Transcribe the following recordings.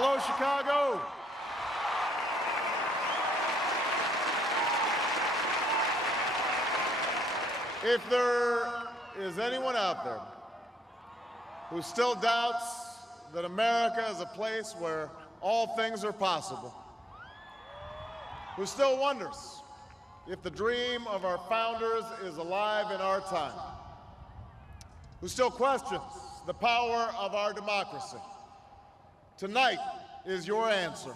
Hello, Chicago. If there is anyone out there who still doubts that America is a place where all things are possible, who still wonders if the dream of our founders is alive in our time, who still questions the power of our democracy, tonight is your answer.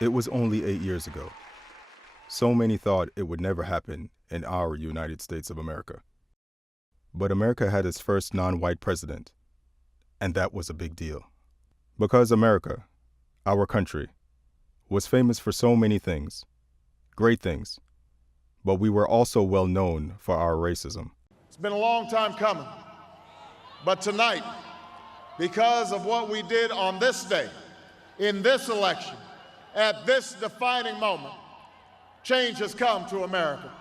It was only 8 years ago. So many thought it would never happen in our United States of America. But America had its first non-white president, and that was a big deal. Because America, our country, was famous for so many things, great things, but we were also well known for our racism. It's been a long time coming, but tonight, because of what we did on this day, in this election, at this defining moment, change has come to America.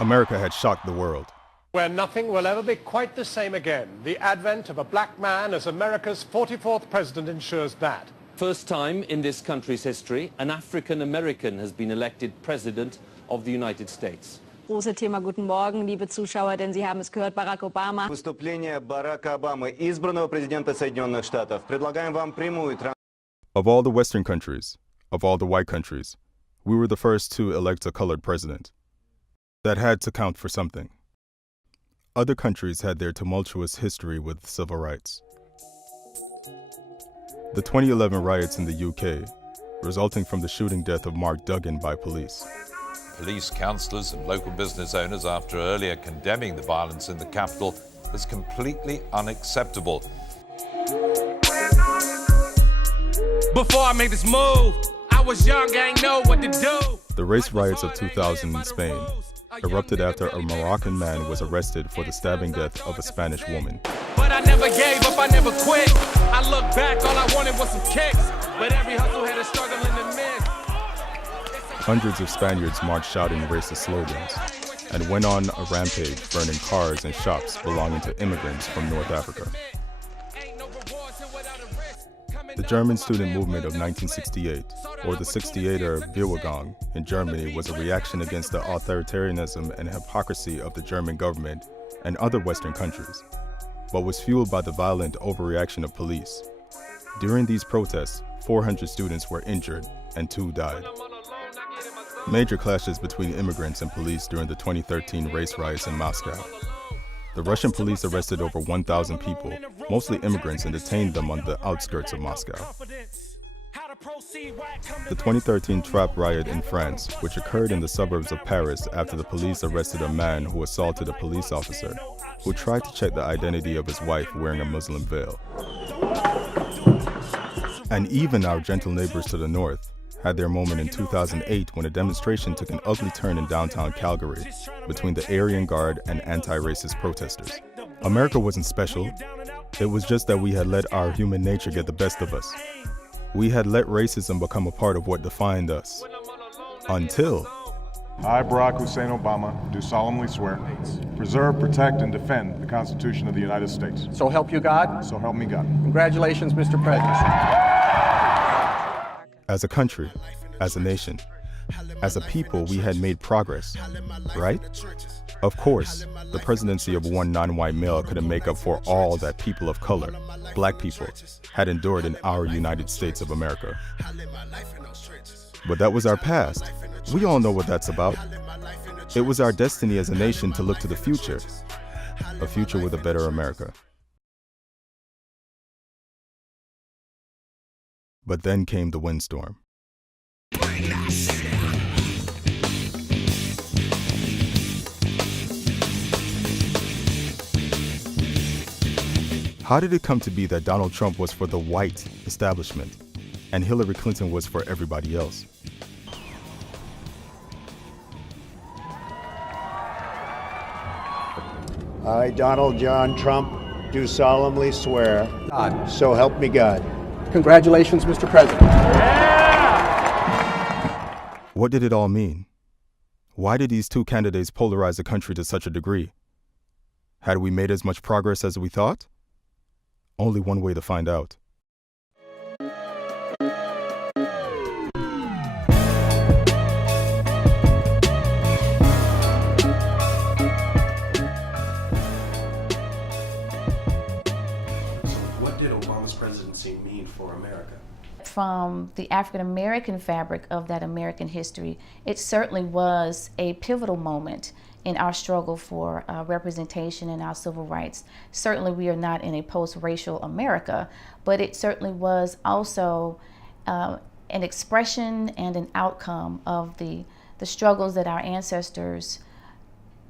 America had shocked the world. Where nothing will ever be quite the same again. The advent of a black man as America's 44th president ensures that. First time in this country's history, an African American has been elected president of the United States. Große Thema, guten Morgen, liebe Zuschauer, denn Sie haben es gehört, Barack Obama. Выступление Барака Обамы, избранного президента Соединенных Штатов. Предлагаем вам прямую трансляцию. Of all the Western countries, of all the white countries, we were the first to elect a colored president. That had to count for something. Other countries had their tumultuous history with civil rights. The 2011 riots in the UK, resulting from the shooting death of Mark Duggan by police. Police, councillors and local business owners, after earlier condemning the violence in the capital as completely unacceptable. Before I made this move, I was young, I ain't know what to do. The race riots of 2000 in Spain erupted after a Moroccan man was arrested for the stabbing death of a Spanish woman. But I never gave up, I never quit. I look back, all I wanted was some kicks. But every hustle had a struggle in the midst. Hundreds of Spaniards marched shouting racist slogans and went on a rampage burning cars and shops belonging to immigrants from North Africa. The German student movement of 1968, or the 68er Bewegung in Germany, was a reaction against the authoritarianism and hypocrisy of the German government and other Western countries, but was fueled by the violent overreaction of police. During these protests, 400 students were injured and 2 died. Major clashes between immigrants and police during the 2013 race riots in Moscow. The Russian police arrested over 1,000 people, mostly immigrants, and detained them on the outskirts of Moscow. The 2013 trap riot in France, which occurred in the suburbs of Paris after the police arrested a man who assaulted a police officer who tried to check the identity of his wife wearing a Muslim veil. And even our gentle neighbors to the north had their moment in 2008 when a demonstration took an ugly turn in downtown Calgary between the Aryan Guard and anti-racist protesters. America wasn't special. It was just that we had let our human nature get the best of us. We had let racism become a part of what defined us. Until... I, Barack Hussein Obama, do solemnly swear, preserve, protect, and defend the Constitution of the United States. So help you God. So help me God. Congratulations, Mr. President. As a country, as a nation, as a people, we had made progress, right? Of course, the presidency of one non-white male couldn't make up for all that people of color, black people, had endured in our United States of America. But that was our past. We all know what that's about. It was our destiny as a nation to look to the future, a future with a better America. But then came the windstorm. How did it come to be that Donald Trump was for the white establishment and Hillary Clinton was for everybody else? I, Donald John Trump, do solemnly swear. God. So help me God. Congratulations, Mr. President. What did it all mean? Why did these two candidates polarize the country to such a degree? Had we made as much progress as we thought? Only one way to find out. What did Obama's presidency mean for America? From the African-American fabric of that American history, it certainly was a pivotal moment in our struggle for representation and our civil rights. Certainly we are not in a post-racial America, but it certainly was also an expression and an outcome of the struggles that our ancestors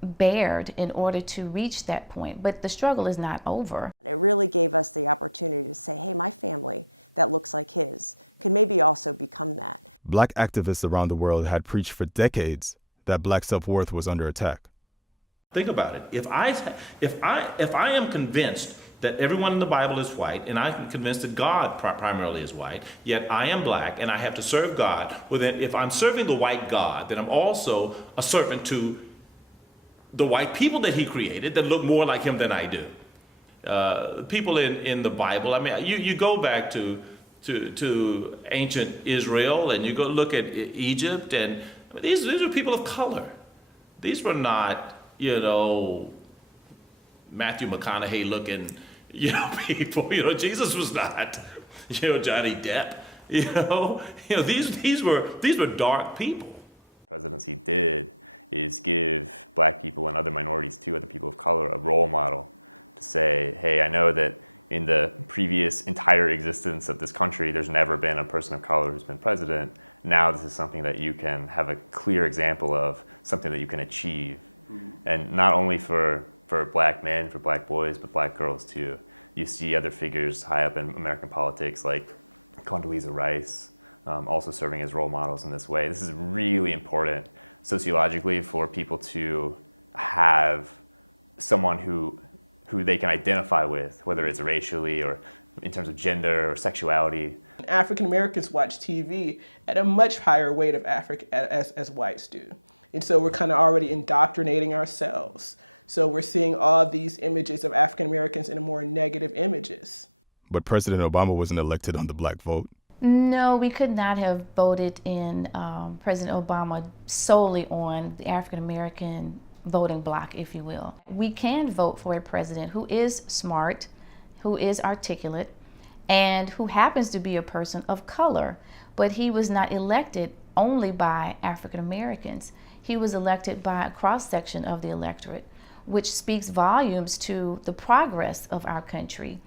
bared in order to reach that point. But the struggle is not over. It really gave us the opportunity to say, hey, my family that looks like his could maybe also become that. Black activists around the world had preached for decades that black self-worth was under attack. Think about it. If I am convinced that everyone in the Bible is white, and I'm convinced that God primarily is white, yet I am black and I have to serve God, well then if I'm serving the white God, then I'm also a servant to the white people that he created that look more like him than I do. People in the Bible, I mean, you go back to ancient Israel and you go look at Egypt, and these are people of color. These were not, you know, Matthew McConaughey looking, you know, people. You know, Jesus was not, you know, Johnny Depp. You know, these were dark people. Presidency did is give black people and other minorities too, other people of color, a role model to say, hey, I know that in the previous entire existence of this country, there's never been a person of color who's been president. Now this is something that you can have a clear example of, something that you can achieve. And not only for black men, for black boys, but black girls too. You see other figures high up in American politics like Condoleezza Rice, also serving as role models in this way. This is really important sociologically for people to have someone who they can identify with, whether it's racially or in terms of gender or sexuality. African Americans watch TV at a much higher rate of as whites do. And so we're kind of already indoctrinating ourselves. So we're seeing all these images of African Americans in more negative images. But President Obama wasn't elected on the black vote. No, we could not have voted in President Obama solely on the African-American voting bloc, if you will. We can vote for a president who is smart, who is articulate, and who happens to be a person of color, but he was not elected only by African-Americans. He was elected by a cross-section of the electorate, which speaks volumes to the progress of our country.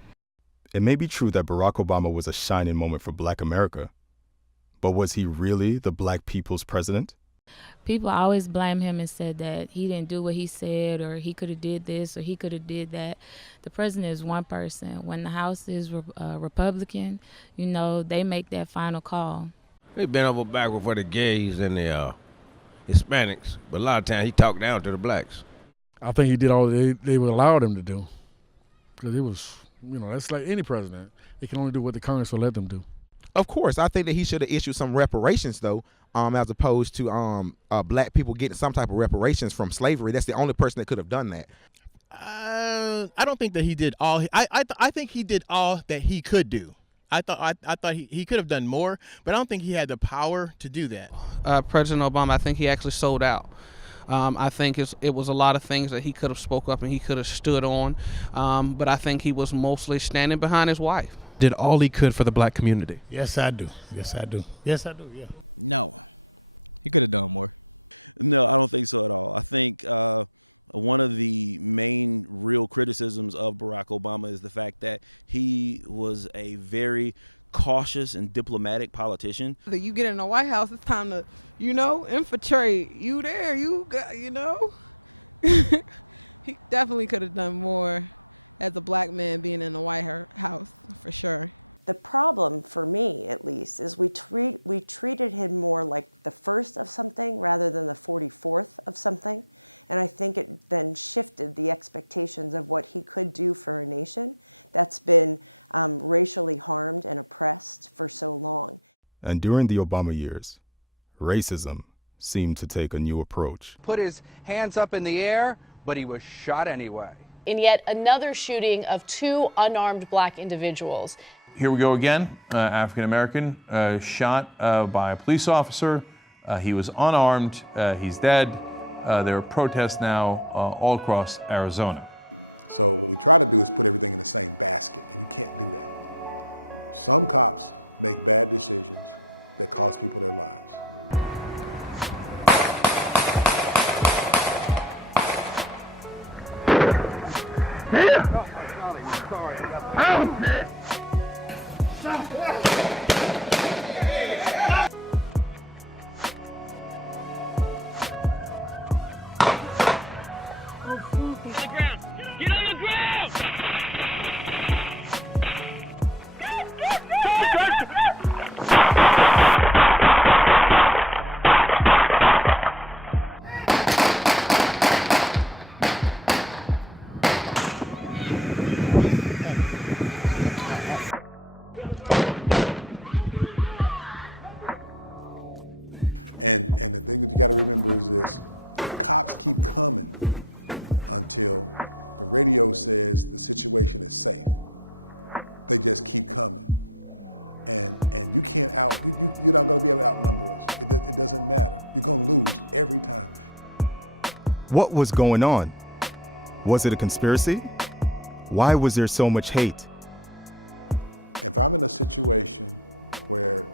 It may be true that Barack Obama was a shining moment for Black America, but was he really the Black people's president? People always blame him and said that he didn't do what he said, or he could have did this, or he could have did that. The president is one person. When the House is Republican, you know, they make that final call. They bent over backward for the gays and the Hispanics, but a lot of times he talked down to the blacks. I think he did all they would allow him to do, because it was, you know, that's like any president. They can only do what the Congress will let them do. Of course, I think that he should have issued some reparations, though, as opposed to black people getting some type of reparations from slavery. That's the only person that could have done that. I don't think that he did all. I think he did all that he could do. I thought he could have done more, but I don't think he had the power to do that. President Obama, I think he actually sold out. I think it was a lot of things that he could have spoke up and he could have stood on, but I think he was mostly standing behind his wife. Did all he could for the black community? Yes, I do. Yes, I do. Yes, I do, yeah. No. He could have done more. No, I don't think so at all. I think one of the main real criticisms of Barack Obama is the fact that he was a very cautious and diplomatic politician. You get in the White House, it's time to, you know, infiltrate. You there, you got, you know. He definitely could have done more as a black man being in the White House, for sure. The problem, for me at least, is we treated him more like the first of something rather than the 44th of something. And I think it then shifted the expectations of what he could do for a nation that's been racially harmed and oppressed for so long. And during the Obama years, racism seemed to take a new approach. Put his hands up in the air, but he was shot anyway. in yet another shooting of 2 unarmed black individuals. Here we go again. African American shot by a police officer. He was unarmed. He's dead. There are protests now all across Arizona. So what we try to do is put everything in the same basket, and you can't do that. Some cops make bad decisions that cost people their lives. And the thing that you got to remember is this: cops keep coming until the radio says the situation is safe. They just keep coming, and you can't you're not going to be able to outnumber us. It doesn't matter. You're going to lose every time. What was going on? Was it a conspiracy? Why was there so much hate? If I'm in a situation where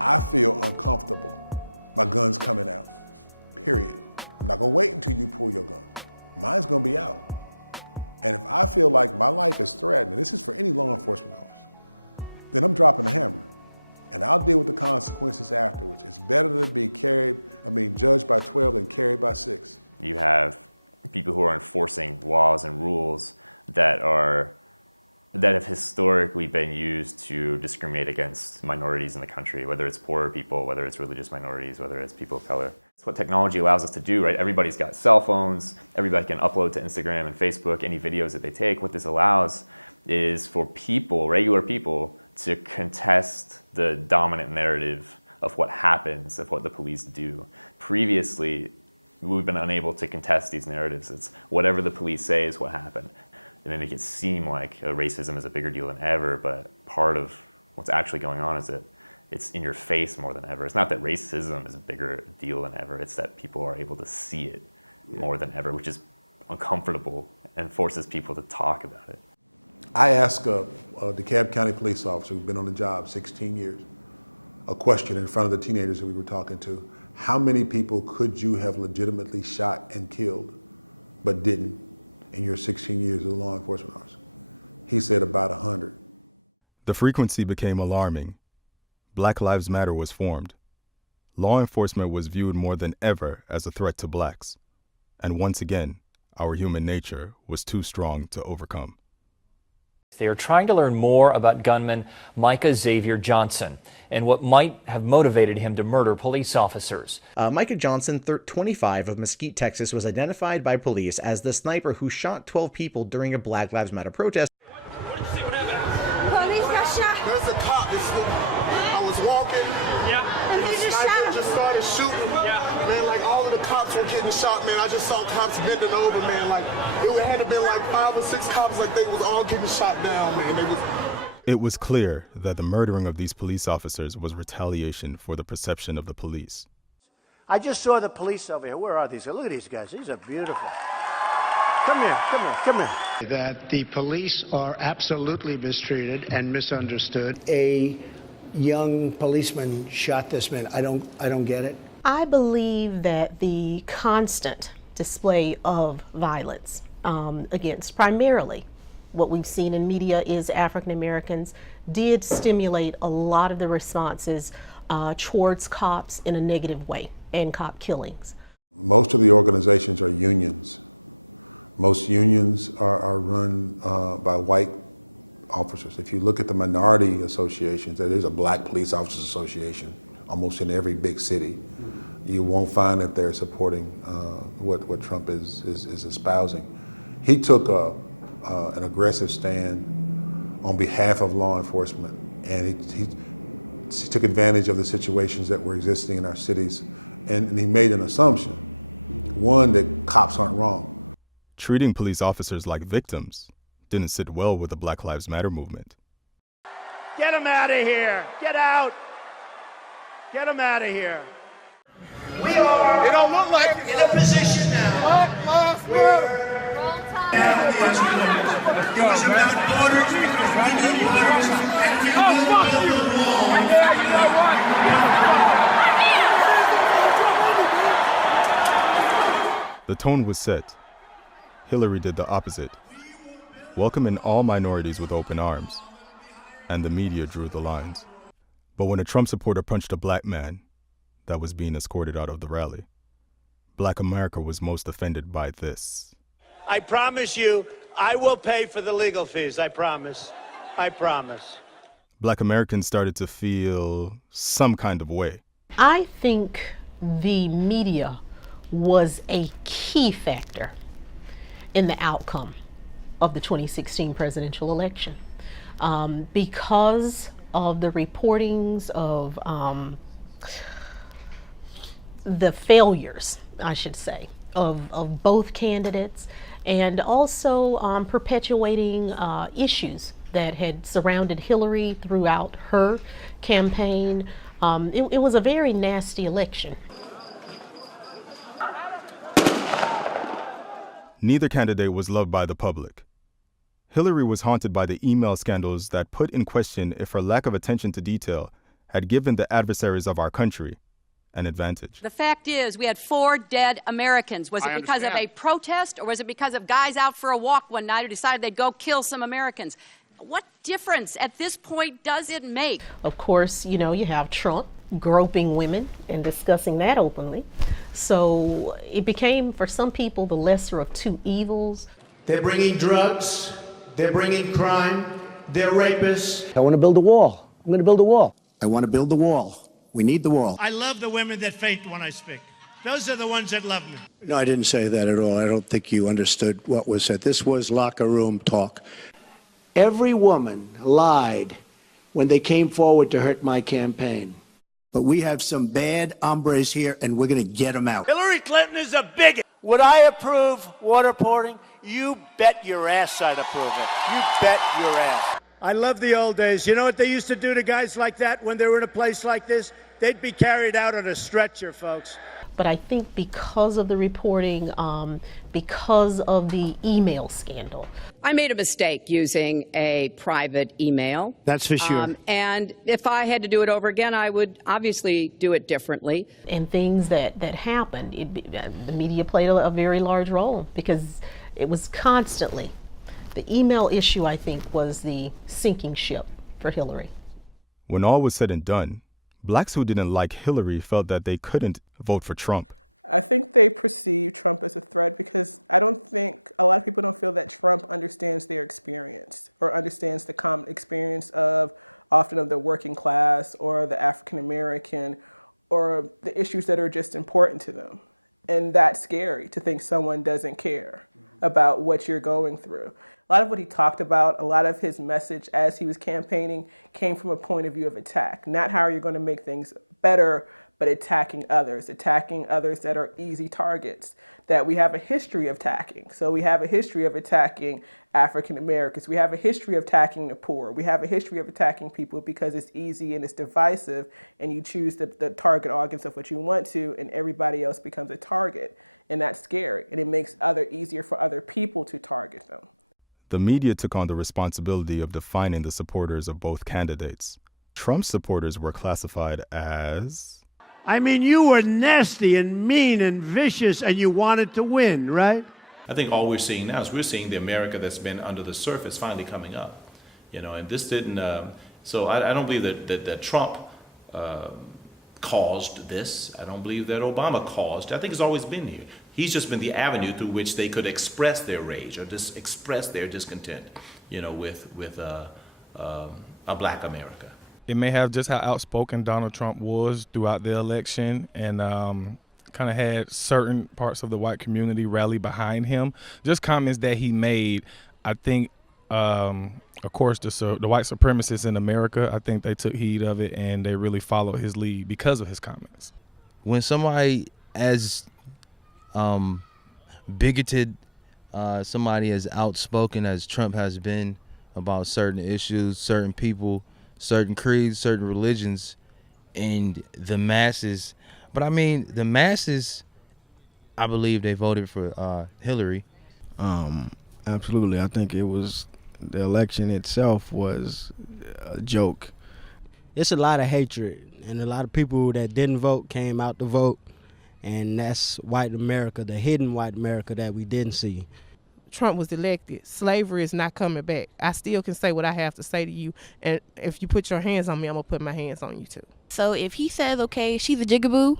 I feel uncomfortable, my gun's coming out, period. I'm not gonna wait until you pull your gun. Mine's gonna be out. And if I feel like my life is threatened, and this is for any law enforcement officer, then I'm dropping the hammer. And I'll deal with the consequences afterwards. It's better to be judged by 12 than carried by 6. You have people who are enforcing laws and rules that have historically been used to discriminate against minorities in the country, whether it's poorer people, whether it's religious minorities, whether it's people of color. It's what technology allows us to do, right? Everybody's got cell phones, everybody can upload to Instagram and Facebook any videos that they take. What this allows is for people, regular people, to contest the dominant narrative of what happens, of what the police do. Previously, we've been unable to contest these narratives. It's whatever the police say is what happened. They make it seem like racism is a bigger deal than ever, but part of what's actually going on is that it's in your face more than ever. It's not that racism is a bigger deal than ever, it's that people are able to see it more than ever, which is uncomfortable and forces people to talk about it. I asked a DeKalb County police officer who's been on the job 16 years, a question in front of the teenagers that we were talking to. How many people could you have legitimately shot and killed, but didn't? In your 16 years as a law enforcement officer? He said about 100. The frequency became alarming. Black Lives Matter was formed. Law enforcement was viewed more than ever as a threat to blacks. And once again, our human nature was too strong to overcome. They are trying to learn more about gunman Micah Xavier Johnson and what might have motivated him to murder police officers. Micah Johnson, 25 of Mesquite, Texas, was identified by police as the sniper who shot 12 people during a Black Lives Matter protest. Police got shot. There's a cop. I was walking, and the sniper just started shooting. Man, like all of the cops were getting shot, man. I just saw cops bending over, man. Like it had to be like 5 or 6 cops, I think, was all getting shot down, man. It was clear that the murdering of these police officers was retaliation for the perception of the police. I just saw the police over here. Where are these guys? Look at these guys. These are beautiful. Come here, come here, come here. That the police are absolutely mistreated and misunderstood. A young policeman shot this man. I don't get it. I believe that the constant display of violence against primarily what we've seen in media is African Americans did stimulate a lot of the responses towards cops in a negative way and cop killings. Most of the organizations are unions. Most unions are run by white officers. If you look at the minority associations, there is a Black Police Officers Association almost in every big city. You won't find that they're supporting what Trump is espousing. He took an aggressive stand on behalf of law enforcement, and he took advantage of the situations that were existing in our cities, and he made an assumption, one, that cops aren't wrong. Treating police officers like victims didn't sit well with the Black Lives Matter movement. Get him out of here. Get out. Get him out of here. We are It don't look like in a position now. Black Lives Matter. It was about borders because we need borders and we will build a wall. Yeah, you know what? The tone was set. Hillary did the opposite, welcoming all minorities with open arms, and the media drew the lines. But when a Trump supporter punched a black man that was being escorted out of the rally, Black America was most offended by this. I promise you, I will pay for the legal fees. I promise. I promise. Black Americans started to feel some kind of way. I think the media was a key factor in the outcome of the 2016 presidential election, because of the reportings of the failures, I should say, of both candidates, and also perpetuating issues that had surrounded Hillary throughout her campaign. It was a very nasty election. Neither candidate was loved by the public. Hillary was haunted by the email scandals that put in question if her lack of attention to detail had given the adversaries of our country an advantage. The fact is, we had 4 dead Americans. Was it because of a protest, or was it because of guys out for a walk one night who decided they'd go kill some Americans? What difference at this point does it make? Of course, you know, you have Trump groping women and discussing that openly. So it became, for some people, the lesser of two evils. They're bringing drugs. They're bringing crime. They're rapists. I want to build a wall. I'm going to build a wall. I want to build the wall. We need the wall. I love the women that faint when I speak. Those are the ones that love me. No, I didn't say that at all. I don't think you understood what was said. This was locker room talk. Every woman lied when they came forward to hurt my campaign. But we have some bad hombres here, and we're going to get them out. Hillary Clinton is a bigot. Would I approve waterboarding? You bet your ass I'd approve it. You bet your ass. I love the old days. You know what they used to do to guys like that when they were in a place like this? They'd be carried out on a stretcher, folks. But I think because of the reporting, because of the email scandal. I made a mistake using a private email. That's for sure. And if I had to do it over again, I would obviously do it differently. And things that happened, the media played a very large role, because it was constantly. The email issue, I think, was the sinking ship for Hillary. When all was said and done, blacks who didn't like Hillary felt that they couldn't vote for Trump. I think they perceive Trump as a threat because I don't think, a lot of people don't feel that Trump understands their experience or understands the common experience of often of the working class or the African American or the issues that are just important to them. And that's scary, to think someone doesn't care about what you're going through. A lot of what he talked about, a lot of his message as he was campaigning came from a point of view of attack. Not how you're going to make things better, but attacking others that are easy targets, that we have a history of attacking. So we have a history of attacking African Americans. We have a history of attacking the poor. We have a history of attacking people because it's easy and it's divisive, and you choose the target audience of what you want to, and everybody else becomes a target. And that's scary, and it makes easier for other people to target them. The media took on the responsibility of defining the supporters of both candidates. Trump's supporters were classified as... I mean, you were nasty and mean and vicious, and you wanted to win, right? I think all we're seeing now is we're seeing the America that's been under the surface finally coming up. You know, and this didn't... so I don't believe that Trump caused this. I don't believe that Obama caused. I think it's always been here. He's just been the avenue through which they could express their rage or just express their discontent, you know, with a black America. It may have just how outspoken Donald Trump was throughout the election, and kind of had certain parts of the white community rally behind him. Just comments that he made, I think, of course, the white supremacists in America, I think they took heed of it and they really followed his lead because of his comments. When somebody as bigoted somebody as outspoken as Trump has been about certain issues, certain people, certain creeds, certain religions, and the masses. But I mean, the masses, I believe they voted for Hillary. Absolutely. I think it was, the election itself was a joke. It's a lot of hatred, and a lot of people that didn't vote came out to vote, and that's white America, the hidden white America that we didn't see. Trump was elected. Slavery is not coming back. I still can say what I have to say to you, and if you put your hands on me, I'm going to put my hands on you too. So if he says, okay, she's a jigaboo,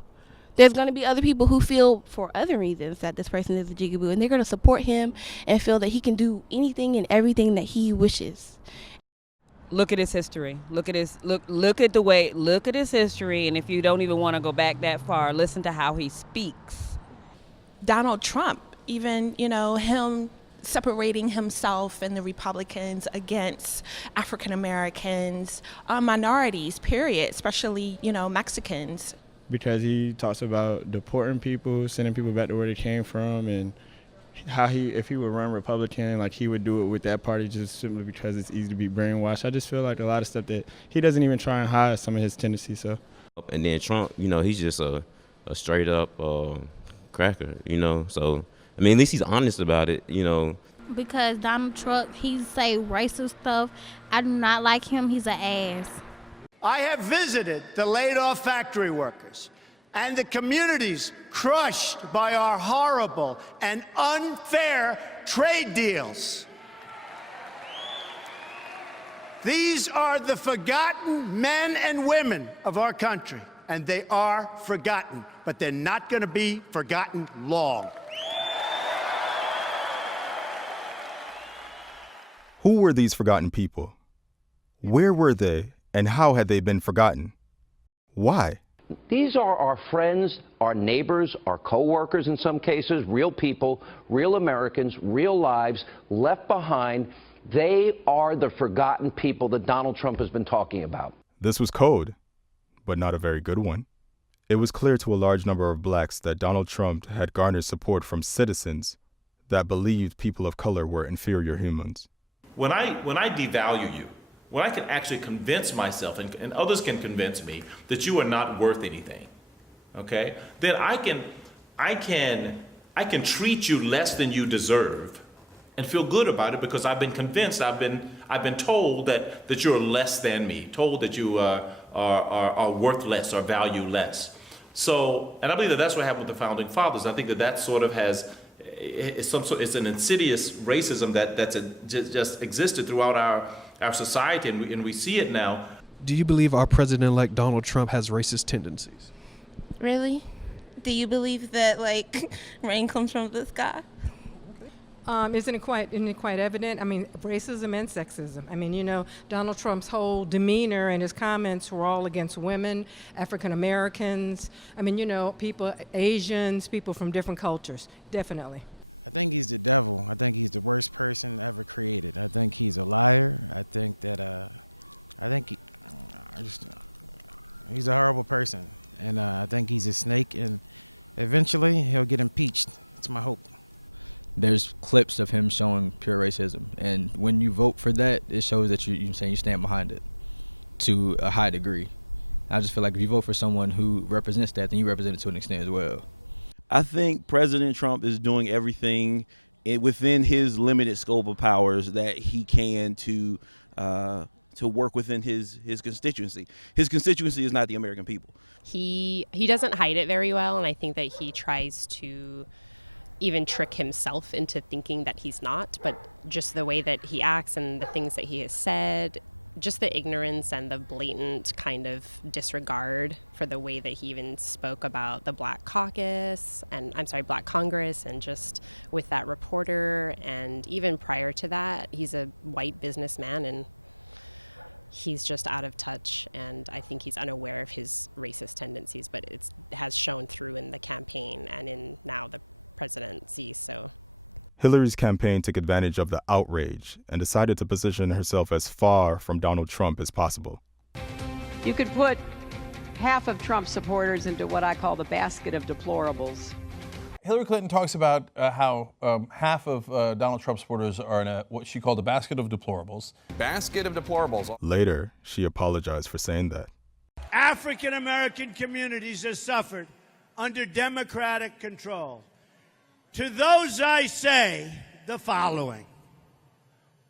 there's going to be other people who feel for other reasons that this person is a jigaboo, and they're going to support him and feel that he can do anything and everything that he wishes. Look at his history. Look at his look at the way, look at his history, and if you don't even want to go back that far, listen to how he speaks. Donald Trump, even, him separating himself and the Republicans against African Americans, minorities, period, especially, Mexicans. Because he talks about deporting people, sending people back to where they came from, and how if he would run Republican, like he would do it with that party just simply because it's easy to be brainwashed. I just feel like a lot of stuff that he doesn't even try and hide some of his tendencies. So. And then Trump, he's just a straight up cracker, So, I mean, at least he's honest about it, Because Donald Trump, he say racist stuff. I do not like him. He's an ass. I have visited the laid-off factory workers and the communities crushed by our horrible and unfair trade deals. These are the forgotten men and women of our country, and they are forgotten, but they're not going to be forgotten long. Who were these forgotten people? Where were they, and how had they been forgotten? Why? These are our friends, our neighbors, our co-workers in some cases, real people, real Americans, real lives left behind. They are the forgotten people that Donald Trump has been talking about. This was code, but not a very good one. It was clear to a large number of blacks that Donald Trump had garnered support from citizens that believed people of color were inferior humans. When I devalue you, when I can actually convince myself and others can convince me that you are not worth anything, okay, then I can treat you less than you deserve and feel good about it because I've been convinced, I've been told that you're less than me, told that you are worth less or value less. So, and I believe that that's what happened with the Founding Fathers. I think that sort of it's an insidious racism that's just existed throughout our society, and we see it now. Do you believe our president-elect Donald Trump has racist tendencies? Really? Do you believe that, rain comes from the sky? Isn't it quite evident? I mean, racism and sexism. I mean, Donald Trump's whole demeanor and his comments were all against women, African Americans. I mean, people, Asians, people from different cultures, definitely. I think he's the devil. I think he's the worst person ever created. I think he's a liar. I think that, he's a horrible person. And I think he's a snake, and eventually he'll get impeached. It's my hope. There's clips of him showing pure racism, and when you vote for that, it shows that you stand behind it to a high degree. I just feel like if you vote for someone who represents that, then you represent it to an extent as well. I think President Trump is doing everything within his limited scope of powers that he can to work within his constituency. His constituency is not the American people. He doesn't hide it very well, and I think that he tries to even trick himself into thinking that he's not, but just the way that he acts and the things that he has said, just the ignorance and the blatant kind of disregard for the way that he even spoke about the Black Congress, and just with that reporter. And even prior to that, he's a white businessman, and he's just out of touch, and I think he's unaware of his racist tendencies, but it has shown through in the campaign and in now the presidency. So Hillary's campaign took advantage of the outrage and decided to position herself as far from Donald Trump as possible. You could put half of Trump's supporters into what I call the basket of deplorables. Hillary Clinton talks about how half of Donald Trump supporters are in what she called a basket of deplorables. Basket of deplorables. Later, she apologized for saying that. African American communities have suffered under Democratic control. To those I say the following: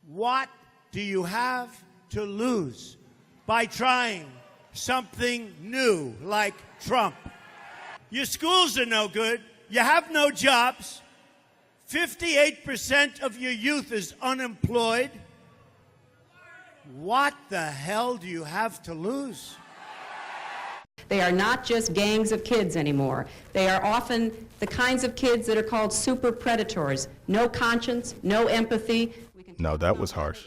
what do you have to lose by trying something new like Trump? Your schools are no good. You have no jobs. 58% of your youth is unemployed. What the hell do you have to lose? They are not just gangs of kids anymore. They are often the kinds of kids that are called super predators. No conscience, no empathy. Now that was harsh.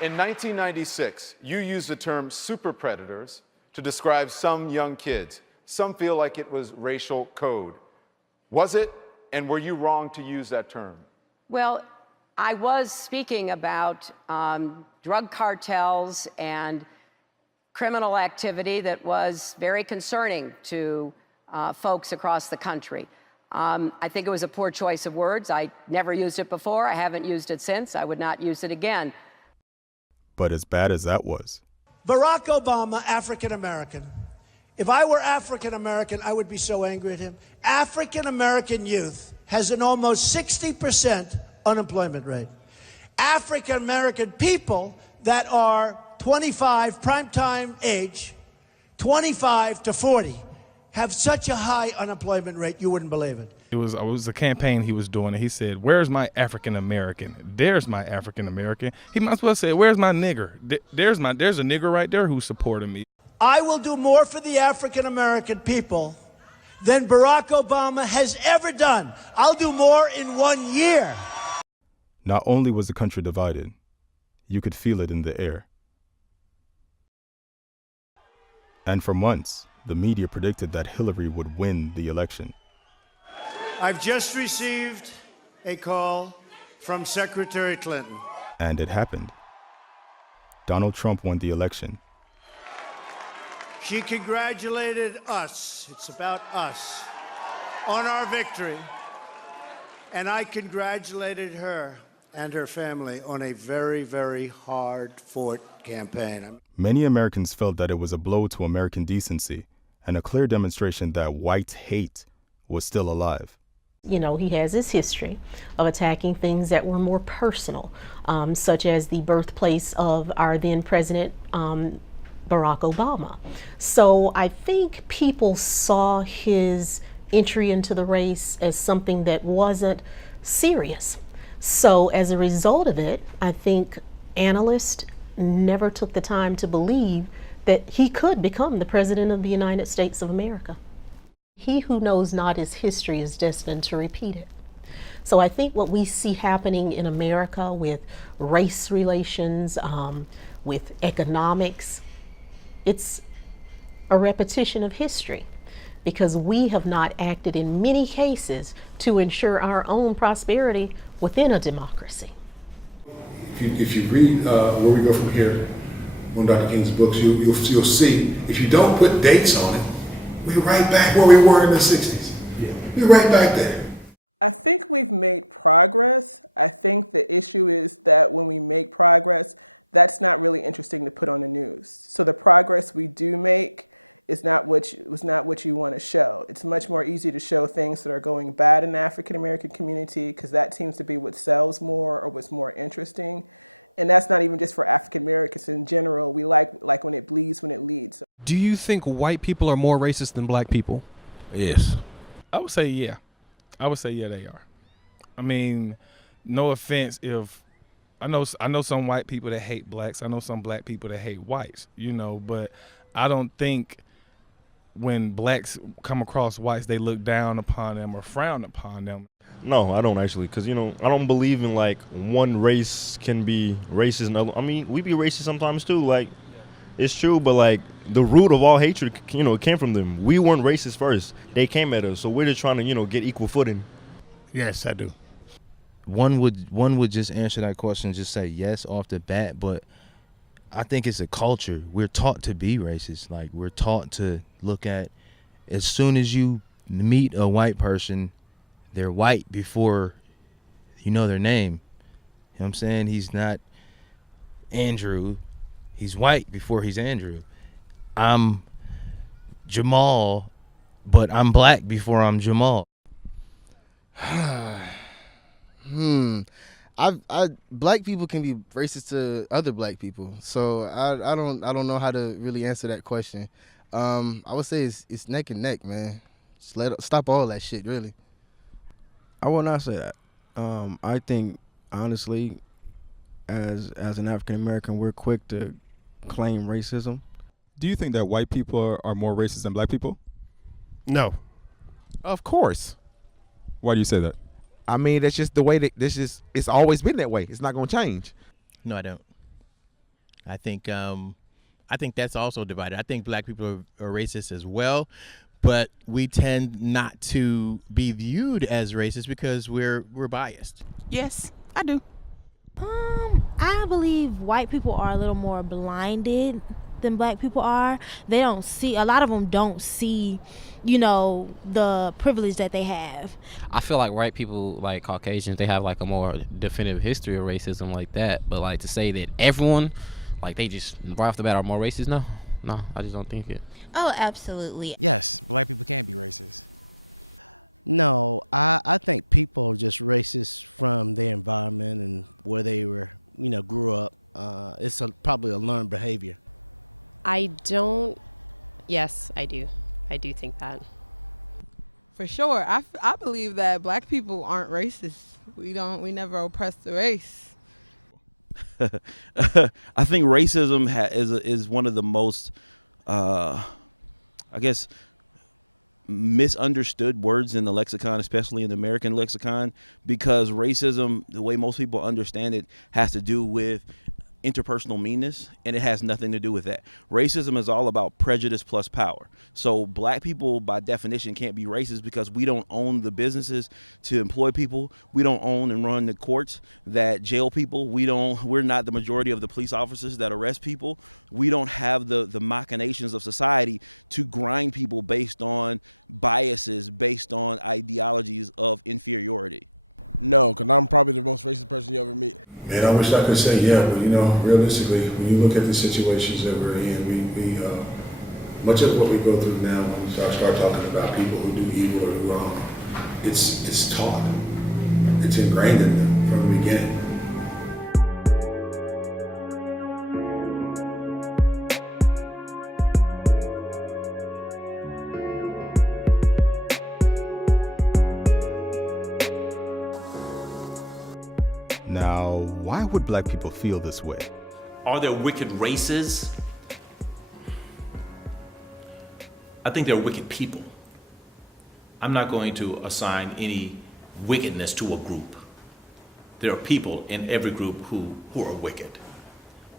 In 1996, you used the term super predators to describe some young kids. Some feel like it was racial code. Was it, and were you wrong to use that term? Well, I was speaking about drug cartels and criminal activity that was very concerning to folks across the country. I think it was a poor choice of words. I never used it before. I haven't used it since. I would not use it again. But as bad as that was, Barack Obama, African American. If I were African American, I would be so angry at him. African American youth has an almost 60% unemployment rate. African American people that are 25, primetime age, 25 to 40, have such a high unemployment rate, you wouldn't believe it. It was a campaign he was doing, and he said, "Where's my African American? There's my African American." He might as well say, "Where's my nigger? There's a nigger right there who's supporting me." I will do more for the African American people than Barack Obama has ever done. I'll do more in 1 year. Not only was the country divided, you could feel it in the air. And for months, the media predicted that Hillary would win the election. I've just received a call from Secretary Clinton. And it happened. Donald Trump won the election. She congratulated us, it's about us, on our victory. And I congratulated her and her family on a very, very hard-fought campaign. Many Americans felt that it was a blow to American decency and a clear demonstration that white hate was still alive. You know, he has his history of attacking things that were more personal, such as the birthplace of our then president, Barack Obama. So I think people saw his entry into the race as something that wasn't serious. So as a result of it, I think analysts never took the time to believe that he could become the president of the United States of America. He who knows not his history is destined to repeat it. So I think what we see happening in America with race relations, with economics, it's a repetition of history because we have not acted in many cases to ensure our own prosperity within a democracy. If you read Where We Go From Here, one of Dr. King's books, you'll see if you don't put dates on it, we're right back where we were in the 60s. We're right back there. I think we've made progress. I think the issue is that when we make progress, that's not really interesting to put on the news. So the progress we do make is not what you want to show. It's much more easy to show things that are going bad in the African American community because that seems to be what sells more or what's more interesting. And that's not even just for African Americans in general. We like when it bleeds, when it leads. Do you think white people are more racist than black people? Yes. I would say yeah. They are. I mean, no offense if I know some white people that hate blacks. I know some black people that hate whites, but I don't think when blacks come across whites, they look down upon them or frown upon them. No, I don't actually, because, I don't believe in, one race can be racist. And other, I mean, we be racist sometimes, too. It's true, but, the root of all hatred, it came from them. We weren't racist first. They came at us, so we're just trying to, get equal footing. Yes, I do. One would just answer that question, just say yes off the bat, but I think it's a culture. We're taught to be racist. We're taught to look at, as soon as you meet a white person, they're white before you know their name. You know what I'm saying? He's not Andrew. He's white before he's Andrew. I'm Jamal, but I'm black before I'm Jamal. Black people can be racist to other black people, so I don't know how to really answer that question. I would say it's neck and neck, man. Just stop all that shit, really. I will not say that. I think honestly, as an African American, we're quick to claim racism. Do you think that white people are more racist than black people? No. Of course. Why do you say that? I mean, that's just the way that it's always been that way. It's not going to change. No, I don't. I think that's also divided. I think black people are racist as well, but we tend not to be viewed as racist because we're biased. Yes, I do. I believe white people are a little more blinded than black people are. They don't see, a lot of them don't see, the privilege that they have. I feel like white people, like Caucasians, they have like a more definitive history of racism like that. But like to say that everyone, like they just right off the bat are more racist, no, I just don't think it. Oh, absolutely. Yes, black people can be racist. No, I think people are just racist from their environment and where they were, grew up. It's probably a learned behavior. Yes, I do. I do think that. For sure. I believe that black people aren't racist. We never oppressed the race. I think racism is one of the most, misunderstood words in the lexicon, especially in the American lexicon, because racism, the way most people understand it, has to do with interpersonal meanness, and it has nothing to do with that. Racism is all about prejudice plus power. So black people by definition can't be racist because we don't own the businesses to employ people. We don't own and run the courts that jail people. We're not the majority of the police officers that arrest people. We don't have the machinations of society to grind people based on biases, based on ideologies of inferiority. No, because I'm probably the most racist person you ever meet. Man, I wish I could say yeah, but realistically, when you look at the situations that we're in, we much of what we go through now, when we start talking about people who do evil or do wrong, it's taught, it's ingrained in them from the beginning. Now, why would black people feel this way? Are there wicked races? I think there are wicked people. I'm not going to assign any wickedness to a group. There are people in every group who are wicked.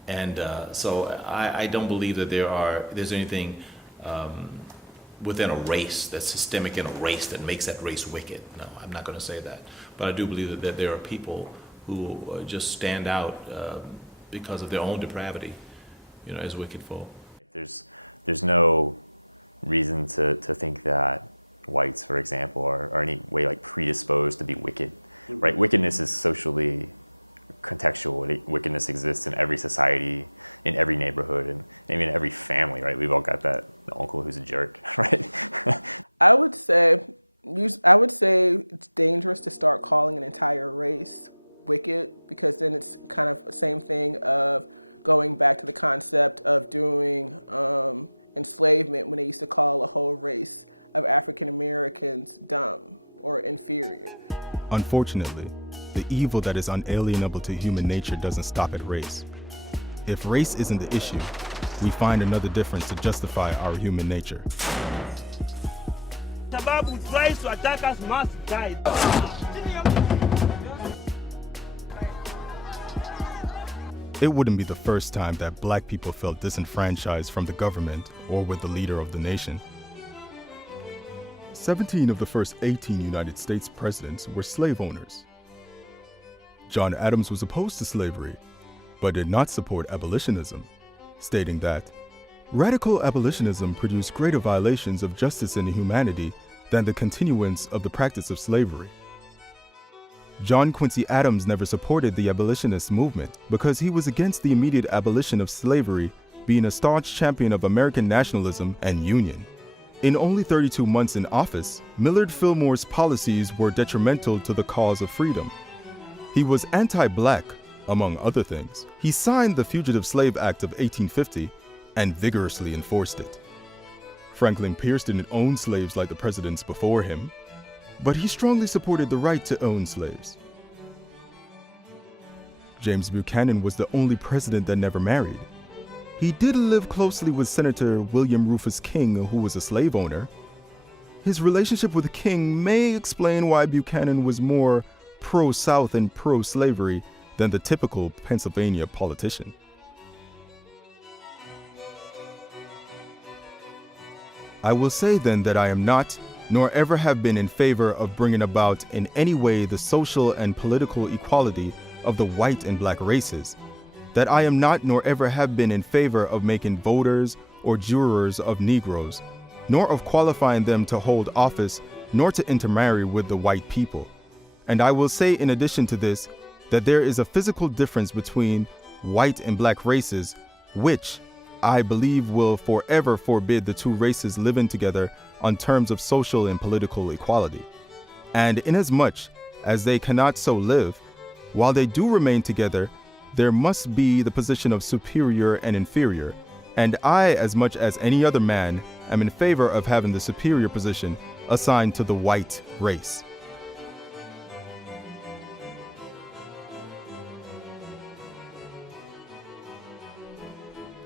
And so I don't believe that there's anything within a race that's systemic in a race that makes that race wicked. No, I'm not going to say that. But I do believe that there are people who just stand out because of their own depravity, as wicked folk. There's no reason to think that whites, for example, are any way like predisposed to be wicked, right? Wickedness is socially contextual. Wickedness exists in every society, in every neighborhood, and even in every family, right? We've all got that uncle who's a jerk, right? I would say it's dangerous to start calling an entire race wicked, because then it's kind of the same thing of going back to the concept of doing enslavement, when they used to call a whole race of African Americans dumb or inferior. Unfortunately, the evil that is unalienable to human nature doesn't stop at race. If race isn't the issue, we find another difference to justify our human nature. Sababu tries to attack us must die. It wouldn't be the first time that black people felt disenfranchised from the government or with the leader of the nation. 17 of the first 18 United States presidents were slave owners. John Adams was opposed to slavery, but did not support abolitionism, stating that radical abolitionism produced greater violations of justice and humanity than the continuance of the practice of slavery. John Quincy Adams never supported the abolitionist movement because he was against the immediate abolition of slavery, being a staunch champion of American nationalism and union. In only 32 months in office, Millard Fillmore's policies were detrimental to the cause of freedom. He was anti-black, among other things. He signed the Fugitive Slave Act of 1850 and vigorously enforced it. Franklin Pierce didn't own slaves like the presidents before him, but he strongly supported the right to own slaves. James Buchanan was the only president that never married. He did live closely with Senator William Rufus King, who was a slave owner. His relationship with King may explain why Buchanan was more pro-South and pro-slavery than the typical Pennsylvania politician. I will say then that I am not, nor ever have been in favor of bringing about in any way the social and political equality of the white and black races, that I am not nor ever have been in favor of making voters or jurors of Negroes, nor of qualifying them to hold office, nor to intermarry with the white people. And I will say in addition to this, that there is a physical difference between white and black races, which I believe will forever forbid the two races living together on terms of social and political equality. And inasmuch as they cannot so live, while they do remain together, there must be the position of superior and inferior, and I, as much as any other man, am in favor of having the superior position assigned to the white race.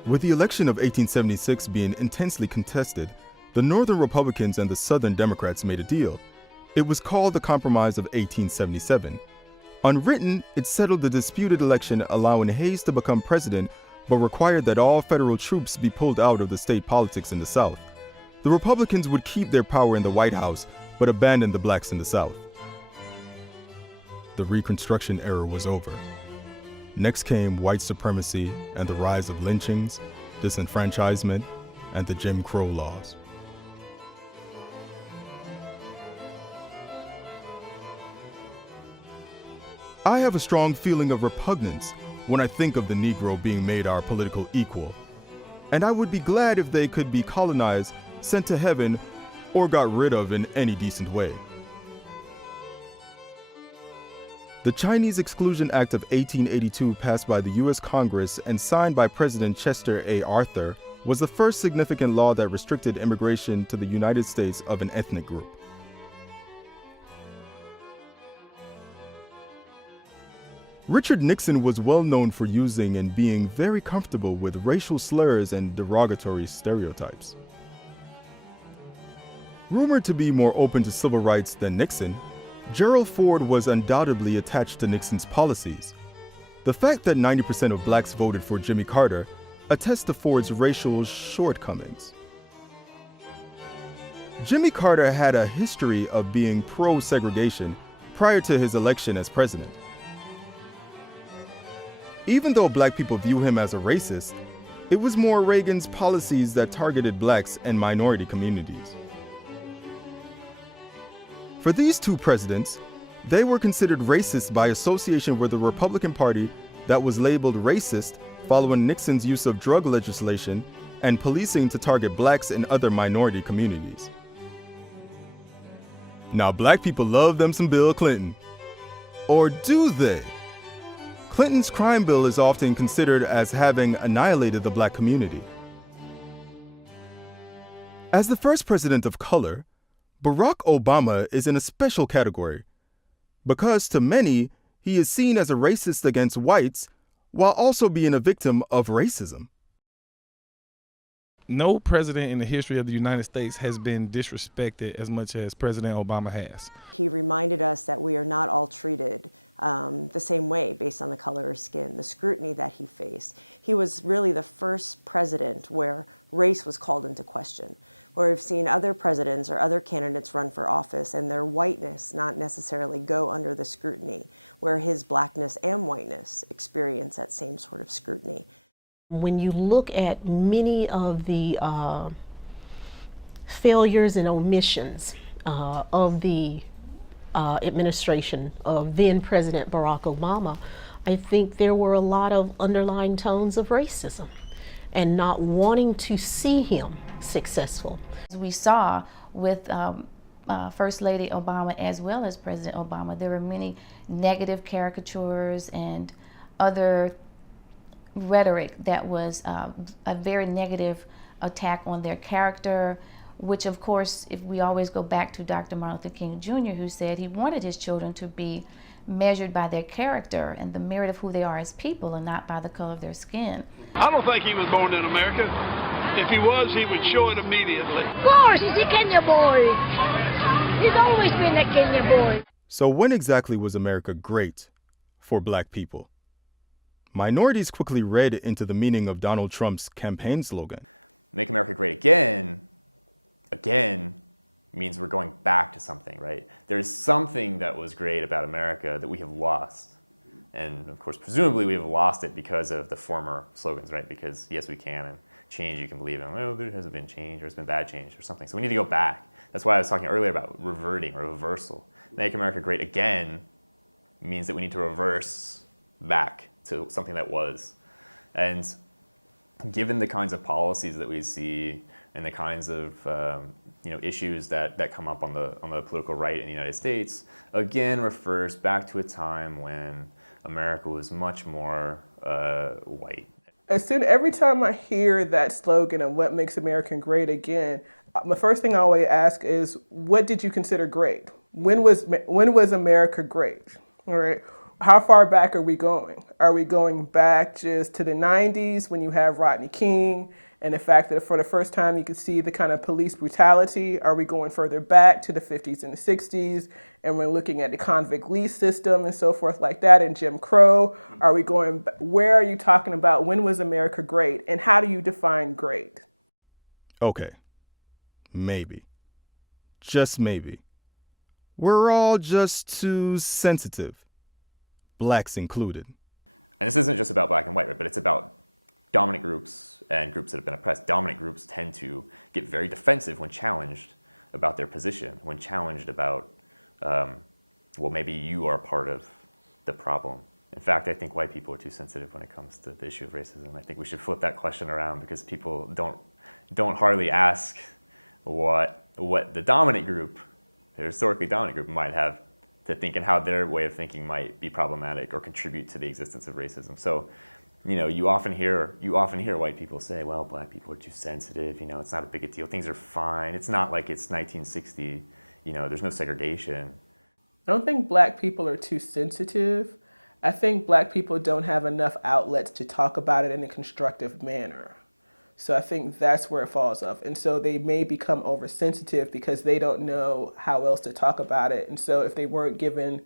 With the election of 1876 being intensely contested, the Northern Republicans and the Southern Democrats made a deal. It was called the Compromise of 1877. Unwritten, it settled the disputed election, allowing Hayes to become president, but required that all federal troops be pulled out of the state politics in the South. The Republicans would keep their power in the White House, but abandon the blacks in the South. The Reconstruction era was over. Next came white supremacy and the rise of lynchings, disenfranchisement, and the Jim Crow laws. I have a strong feeling of repugnance when I think of the Negro being made our political equal, and I would be glad if they could be colonized, sent to heaven, or got rid of in any decent way. The Chinese Exclusion Act of 1882, passed by the U.S. Congress and signed by President Chester A. Arthur, was the first significant law that restricted immigration to the United States of an ethnic group. Richard Nixon was well known for using and being very comfortable with racial slurs and derogatory stereotypes. Rumored to be more open to civil rights than Nixon, Gerald Ford was undoubtedly attached to Nixon's policies. The fact that 90% of blacks voted for Jimmy Carter attests to Ford's racial shortcomings. Jimmy Carter had a history of being pro-segregation prior to his election as president. Even though black people view him as a racist, it was more Reagan's policies that targeted blacks and minority communities. For these two presidents, they were considered racist by association with the Republican Party that was labeled racist following Nixon's use of drug legislation and policing to target blacks and other minority communities. Now, black people love them some Bill Clinton. Or do they? Clinton's crime bill is often considered as having annihilated the black community. As the first president of color, Barack Obama is in a special category because to many, he is seen as a racist against whites while also being a victim of racism. No president in the history of the United States has been disrespected as much as President Obama has. He reminded us that we are not all treated the same way based on the color of skin, the scrutiny that he faced. He was really the first president where race was called into question, where we've seen other presidents or other candidates run for office and their whiteness not necessarily go under the scrutiny, where his blackness and whiteness experience that same sort of scrutiny. When you look at many of the failures and omissions of the administration of then President Barack Obama, I think there were a lot of underlying tones of racism and not wanting to see him successful. As we saw with First Lady Obama as well as President Obama, there were many negative caricatures and other rhetoric that was a very negative attack on their character, which of course, if we always go back to Dr. Martin Luther King Jr., who said he wanted his children to be measured by their character and the merit of who they are as people and not by the color of their skin. I don't think he was born in America. If he was, he would show it immediately. Of course, he's a Kenya boy. He's always been a Kenya boy. So when exactly was America great for Black people? Minorities quickly read into the meaning of Donald Trump's campaign slogan. Make America great again means we're going back to something, right? There's something that was great about America that we have lost. And of course, presumably we have lost it because of the former slogans, right? Because yes, we can, and change you can believe in. Well, there hasn't been change, or it's been bad change or something. So we need to go back. That's why I was talking earlier about reverting or reversal. Make America great again means that we need to reverse back to something that was. And given the kinds of policies that we see and the kinds of issues that come up on the political right in the United States, again refers back to a time when America was much more white. Every time I hear that slogan of what makes America great again, the first thing I always ask is, what did you consider great? When was America great? All right. How far back are we going? Are we going back just to the 90s when you have Rodney King and the fact that for the first time you could see the kind of police brutality? Are we going further back to the 50s and the 60s and we're looking at the convict lease system and so forth like that and Jim Crow? Are we going, where are you talking about? When was America great? And how do you define great? Okay, maybe, just maybe, we're all just too sensitive. Blacks included. And this isn't just about black and white, right? But it's about dominant groups and groups that have been oppressed. Dominant groups tend to get very defensive when challenged about their position, when challenged about, well, maybe you are part of the problem. In fact, I think white people are too sensitive when it comes to the issue of racism. I think we should flip that question around because people don't hardly ask what the dominant group, the historically dominant group, might have to think and how their way of thinking might be problematic or contribute to the existence of racism. So, you often hear white people say, well, black people are too sensitive, it's not a big a deal, things are fine, it's not like it's 1960, there's no segregation. I don't think black people are too sensitive. I think black people don't have enough outlets to talk about it in a constructive manner. So I think that's where it falls off. And so they may become oversensitive because they don't know how else to talk about it. And so if they weren't given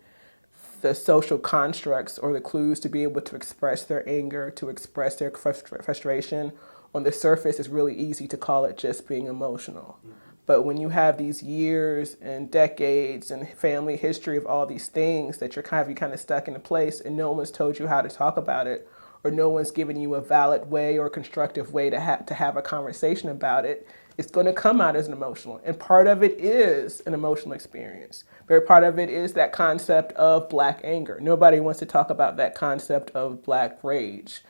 the social constructs or the clues to be able to express their anger, to express their frustration, on the surface it's really easy to call it just being emotional. But when you have these years and decades and family history of all these things that you're kind of stuck in a place and no one's told you how to talk about it, or no one's giving you a valid way or a constructive way to have a conversation about it, it's going to come out as an emotional. And part of it is an emotional experience. Very part of it is that concept of black anger. Nobody wants to talk about that concept of black rage.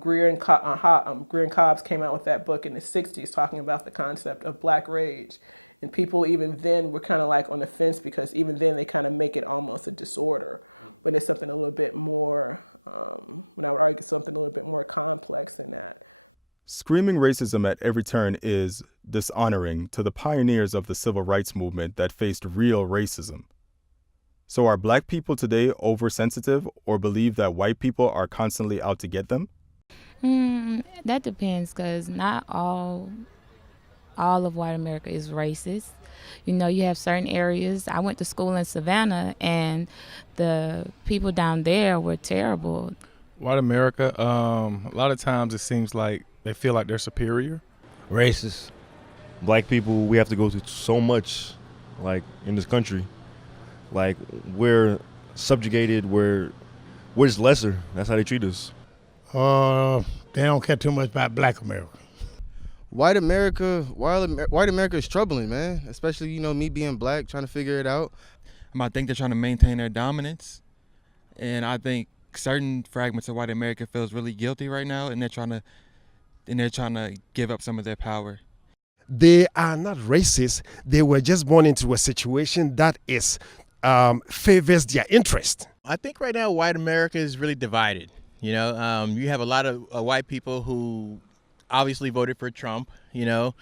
Greer and Cobbs came out with that book in the 60s talking about the concept of black rage. And people even then were kind of like on the fence because even then they kind of make it almost a disorder. But it's something a little bit more, when I would argue something a little bit more complex than that. Screaming racism at every turn is dishonoring to the pioneers of the civil rights movement that faced real racism. So are black people today oversensitive or believe that white people are constantly out to get them? That depends, because not all of white America is racist. You have certain areas. I went to school in Savannah, and the people down there were terrible. White America, a lot of times it seems like they feel like they're superior. Racist. Black people, we have to go through so much, like, in this country. Like, we're subjugated, we're just lesser. That's how they treat us. They don't care too much about black America. White America is troubling, man. Especially, me being black, trying to figure it out. I think they're trying to maintain their dominance, and I think certain fragments of white America feels really guilty right now, and they're trying to give up some of their power. They are not racist. They were just born into a situation that is favors their interest. I think right now white America is really divided. You know, you have a lot of white people who obviously voted for Trump, you know,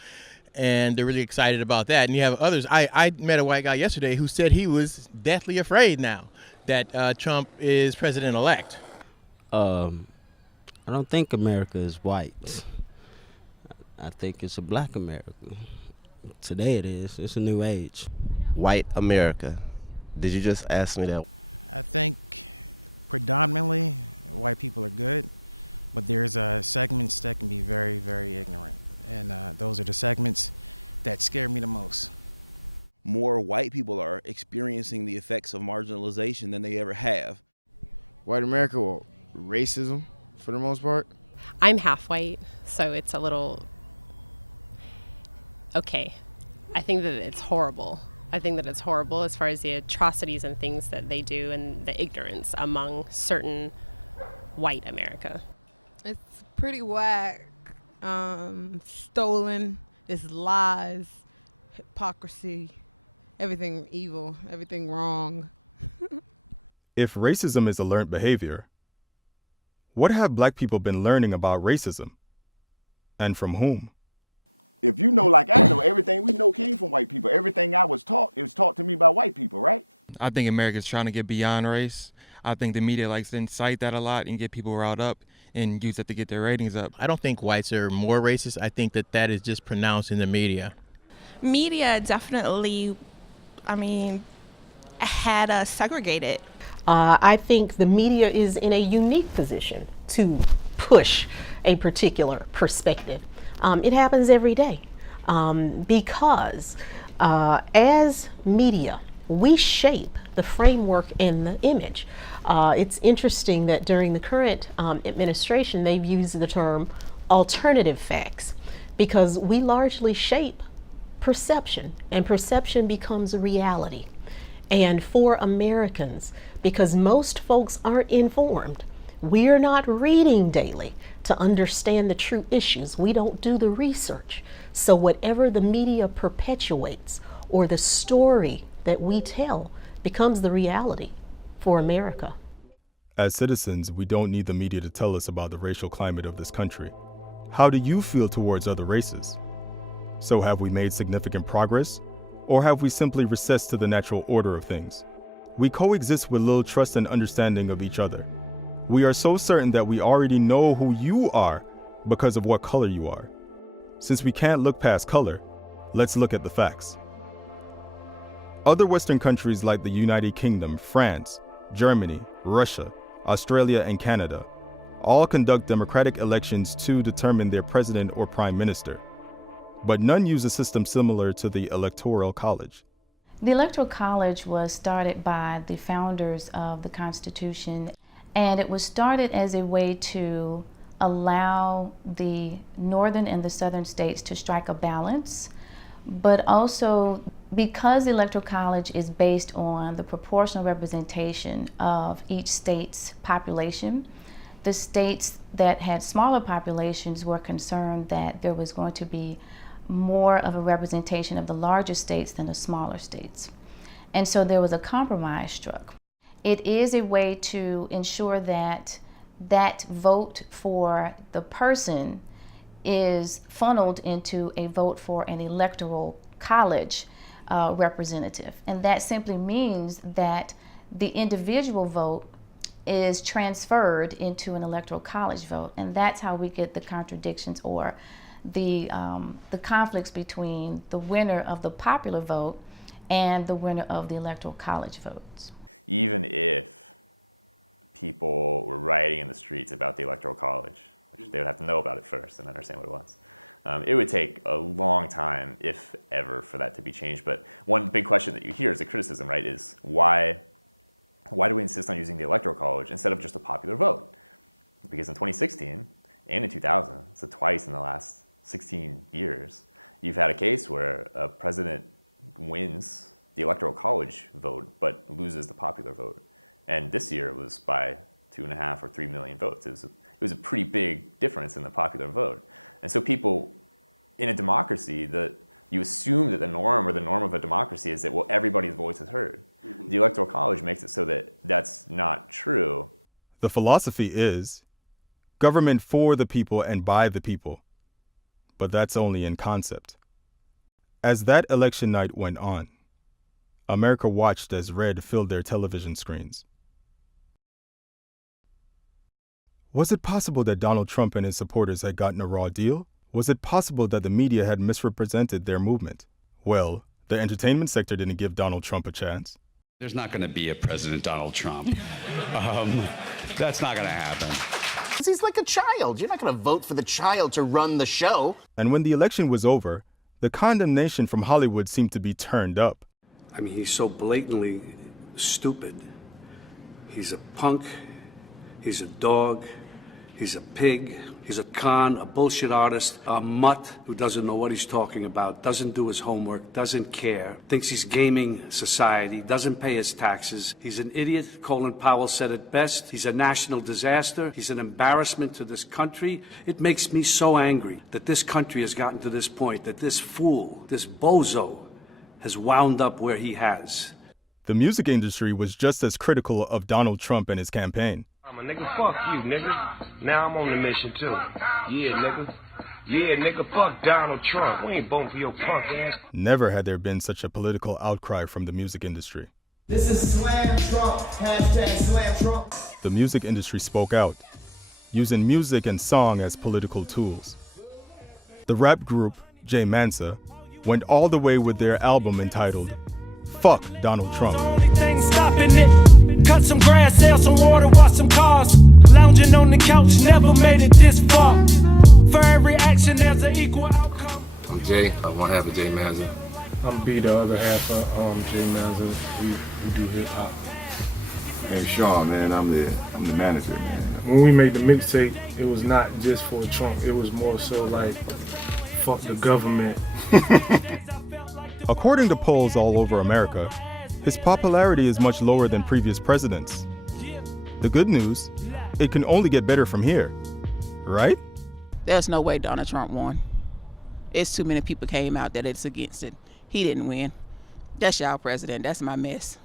and they're really excited about that. And you have others. I met a white guy yesterday who said he was deathly afraid now that Trump is president-elect. I don't think America is white. I think it's a black America. Today it is. It's a new age. White America. Did you just ask me that? I think predominantly white people are good, but there's segments that can be very, very ignorant. And those are the segments that scare me the most. More white people are experiencing the effects of marginalization than they ever have. White America, well, racism for the most part. I'm half white, so it's a little okay. I think that it's horrible. I think that it's horrible as far as the atrocities and things that they do and the ignorance among certain white America. It's pretty whack. Stolen. It's lies, hypocrisy, everything evil, everything wrong. If racism is a learned behavior, what have black people been learning about racism? And from whom? If you know, like I know, everything we know came from white people. Everything I was taught, it was taught to me by white people, right? I think America's trying to get beyond race. I think the media likes to incite that a lot and get people riled up and use that to get their ratings up. I don't think whites are more racist. I think that is just pronounced in the media. Media definitely, had us segregated. I think the media is in a unique position to push a particular perspective. It happens every day because as media, we shape the framework and the image. It's interesting that during the current administration, they've used the term alternative facts because we largely shape perception, and perception becomes a reality. And for Americans, because most folks aren't informed, we're not reading daily to understand the true issues. We don't do the research. So whatever the media perpetuates or the story that we tell becomes the reality for America. As citizens, we don't need the media to tell us about the racial climate of this country. How do you feel towards other races? So have we made significant progress? Or have we simply recessed to the natural order of things? We coexist with little trust and understanding of each other. We are so certain that we already know who you are because of what color you are. Since we can't look past color, let's look at the facts. Other Western countries like the United Kingdom, France, Germany, Russia, Australia, and Canada all conduct democratic elections to determine their president or prime minister. But none use a system similar to the Electoral College. The Electoral College was started by the founders of the Constitution, and it was started as a way to allow the northern and the southern states to strike a balance, but also because the Electoral College is based on the proportional representation of each state's population, the states that had smaller populations were concerned that there was going to be more of a representation of the larger states than the smaller states. And so there was a compromise struck. It is a way to ensure that that vote for the person is funneled into a vote for an electoral college representative. And that simply means that the individual vote is transferred into an electoral college vote. And that's how we get the contradictions or the conflicts between the winner of the popular vote and the winner of the electoral college votes. Even if people were rioting in the streets about the electoral college, which they would have to know about it first and understand what it was, it would take a long time, if ever, for that to be changed. But one big question that you hear as a criticism, right, is why do we insist on using the electoral college instead of just a popular vote? Because in 2016 and in 2000, so twice in the last 16 years, you've had a case where a president wins the Electoral College vote, but loses the popular vote. And this year it was by 2.5 or 3 million votes. It was a pretty big difference in the popular vote. And so people, in a democracy, you assume that the norm of a democracy is that, well, everybody's voice is heard. The Electoral College makes it so that that's not true. The philosophy is government for the people and by the people. But that's only in concept. As that election night went on, America watched as red filled their television screens. Was it possible that Donald Trump and his supporters had gotten a raw deal? Was it possible that the media had misrepresented their movement? Well, the entertainment sector didn't give Donald Trump a chance. There's not going to be a President Donald Trump. That's not going to happen. He's like a child. You're not going to vote for the child to run the show. And when the election was over, the condemnation from Hollywood seemed to be turned up. I mean, he's so blatantly stupid. He's a punk. He's a dog. He's a pig. He's a con, a bullshit artist, a mutt who doesn't know what he's talking about, doesn't do his homework, doesn't care, thinks he's gaming society, doesn't pay his taxes. He's an idiot. Colin Powell said it best. He's a national disaster. He's an embarrassment to this country. It makes me so angry that this country has gotten to this point, that this fool, this bozo, has wound up where he has. The music industry was just as critical of Donald Trump and his campaign. I'm a nigga, fuck you, nigga. Now I'm on the mission, too. Yeah, nigga. Yeah, nigga, fuck Donald Trump. We ain't voting for your punk ass. Never had there been such a political outcry from the music industry. This is Slam Trump. Hashtag Slam Trump. The music industry spoke out, using music and song as political tools. The rap group, J Mansa, went all the way with their album entitled Fuck Donald Trump. Only thing stopping it. Cut some grass, sell some water, wash some cars. Lounging on the couch, never made it this far. For every action, there's an equal outcome. I'm Jay, I'm one half of J Mansa. I'm B, the other half of J Mansa. We do hip hop. Hey Sean, man, I'm the manager, man. When we made the mixtape, it was not just for Trump. It was more so like, fuck the government. According to polls all over America, his popularity is much lower than previous presidents. The good news, it can only get better from here, right? There's no way Donald Trump won. It's too many people came out that it's against it. He didn't win. That's y'all president. That's my mess.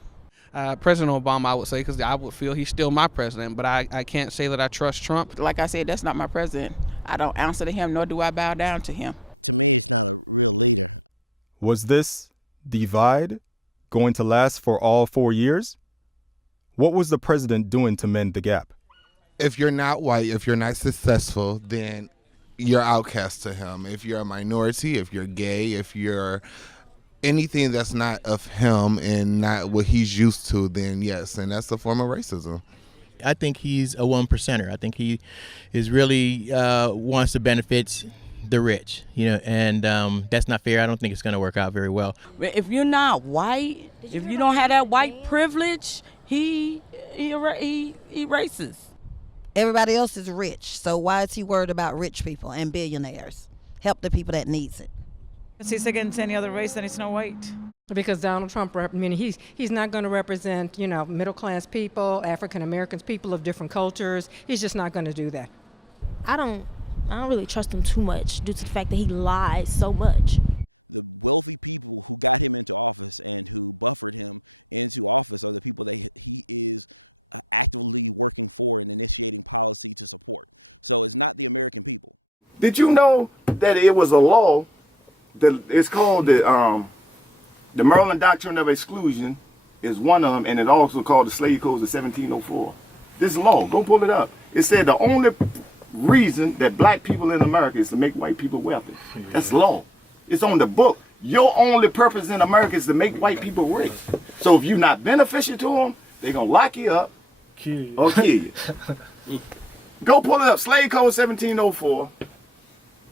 President Obama, I would say, because I would feel he's still my president, but I can't say that I trust Trump. Like I said, that's not my president. I don't answer to him, nor do I bow down to him. To me, he's not a real leader. Was this divide going to last for all 4 years? What was the president doing to mend the gap? If you're not white, if you're not successful, then you're outcast to him. If you're a minority, if you're gay, if you're anything that's not of him and not what he's used to, then yes, and that's a form of racism. I think he's a one percenter. I think he is really wants to benefit the rich, and that's not fair. I don't think it's going to work out very well. If you're not white, if you don't have that white privilege, he racist. Everybody else is rich, so why is he worried about rich people and billionaires? Help the people that needs it. He's against any other race and he's not white. Because Donald Trump, he's not going to represent, middle class people, African Americans, people of different cultures. He's just not going to do that. I don't really trust him too much due to the fact that he lies so much. The wealthy people who got him into office and who buffered him into office are the people that he is actively working for and initiating policy to support. So it's not the American people. Did you know that it was a law that it's called the Maryland Doctrine of Exclusion is one of them, and it also called the Slave Codes of 1704. This law, go pull it up. It said the only reason that black people in America is to make white people wealthy. That's law. It's on the book. Your only purpose in America is to make white people rich. So if you're not beneficial to them, they're going to lock you up or kill you. Go pull it up. Slave Code 1704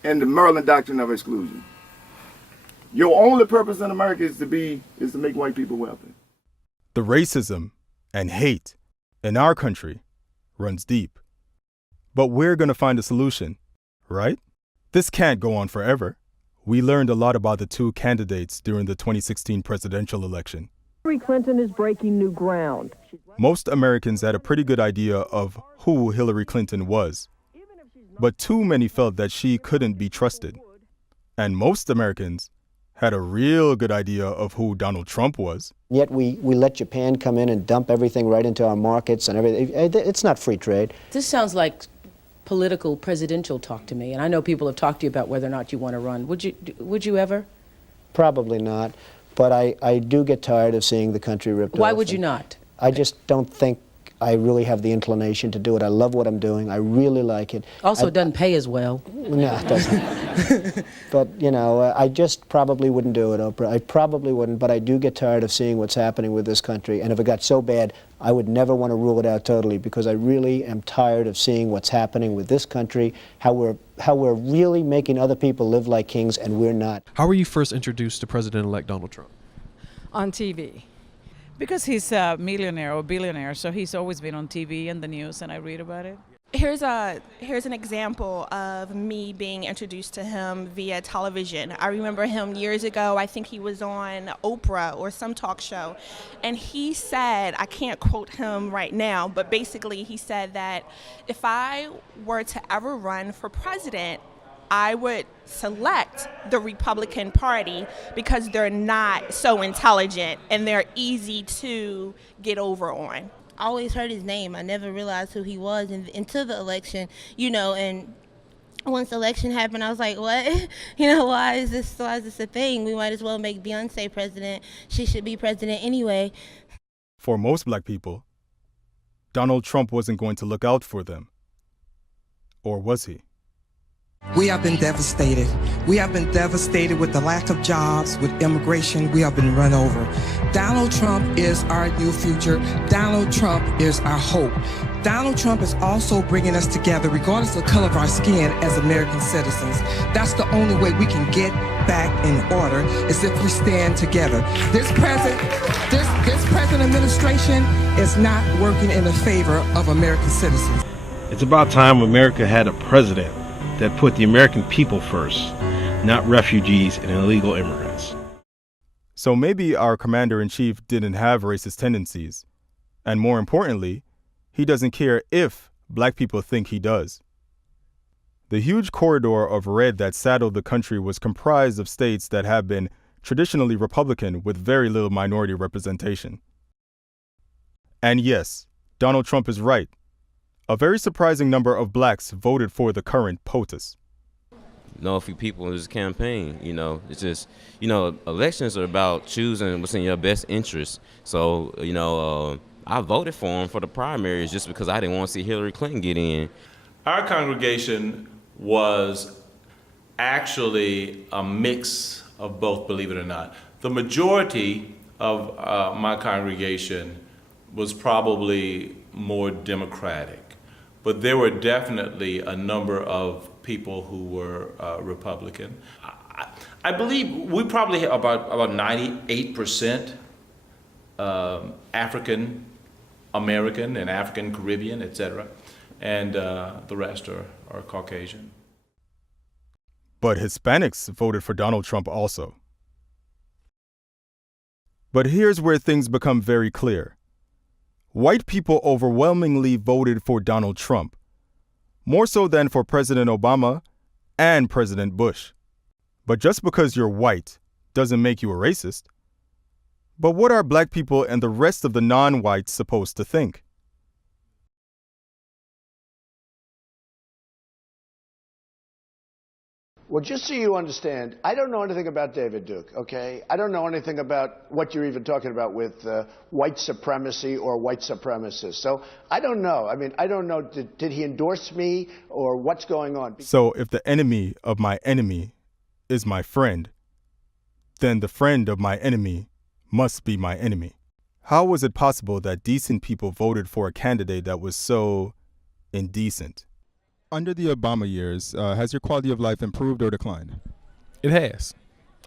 and the Maryland Doctrine of Exclusion. Your only purpose in America is to make white people wealthy. The racism and hate in our country runs deep. But we're going to find a solution, right? This can't go on forever. We learned a lot about the two candidates during the 2016 presidential election. Hillary Clinton is breaking new ground. Most Americans had a pretty good idea of who Hillary Clinton was, but too many felt that she couldn't be trusted. And most Americans had a real good idea of who Donald Trump was. Yet we let Japan come in and dump everything right into our markets and everything. It's not free trade. This sounds like political presidential talk to me, and I know people have talked to you about whether or not you want to run. Would you ever? Probably not, but I do get tired of seeing the country ripped off. Why would you not? I just don't think I really have the inclination to do it. I love what I'm doing. I really like it. Also, it doesn't pay as well. No, it doesn't. But, you know, I just probably wouldn't do it, Oprah. I probably wouldn't, but I do get tired of seeing what's happening with this country. And if it got so bad, I would never want to rule it out totally, because I really am tired of seeing what's happening with this country, how we're really making other people live like kings, and we're not. How were you first introduced to President-elect Donald Trump? On TV. Because he's a millionaire or billionaire, so he's always been on TV and the news, and I read about it. Here's an example of me being introduced to him via television. I remember him years ago. I think he was on Oprah or some talk show, and he said, I can't quote him right now, but basically he said that if I were to ever run for president, I would select the Republican Party because they're not so intelligent and they're easy to get over on. I always heard his name. I never realized who he was until the election, and once the election happened, I was like, what? Why is this a thing? We might as well make Beyonce president. She should be president anyway. For most black people, Donald Trump wasn't going to look out for them. Or was he? We have been devastated. We have been devastated with the lack of jobs, with immigration. We have been run over. Donald Trump is our new future. Donald Trump is our hope. Donald Trump is also bringing us together, regardless of the color of our skin, as American citizens. That's the only way we can get back in order, is if we stand together. This present administration is not working in the favor of American citizens. It's about time America had a president that put the American people first, not refugees and illegal immigrants. So maybe our commander-in-chief didn't have racist tendencies. And more importantly, he doesn't care if black people think he does. The huge corridor of red that saddled the country was comprised of states that have been traditionally Republican with very little minority representation. And yes, Donald Trump is right. A very surprising number of blacks voted for the current POTUS. Know a few people in this campaign, it's just, elections are about choosing what's in your best interest. So, I voted for him for the primaries just because I didn't want to see Hillary Clinton get in. Our congregation was actually a mix of both, believe it or not. The majority of my congregation was probably more Democratic. But there were definitely a number of people who were Republican. I believe we probably have about 98% African American and African Caribbean, etc., and the rest are Caucasian. But Hispanics voted for Donald Trump also. But here's where things become very clear. White people overwhelmingly voted for Donald Trump, more so than for President Obama and President Bush. But just because you're white doesn't make you a racist. But what are black people and the rest of the non-whites supposed to think? Well, just so you understand, I don't know anything about David Duke, okay? I don't know anything about what you're even talking about with white supremacy or white supremacists. So I don't know. I don't know, did he endorse me or what's going on? So if the enemy of my enemy is my friend, then the friend of my enemy must be my enemy. How was it possible that decent people voted for a candidate that was so indecent? Under the Obama years, has your quality of life improved or declined? It has.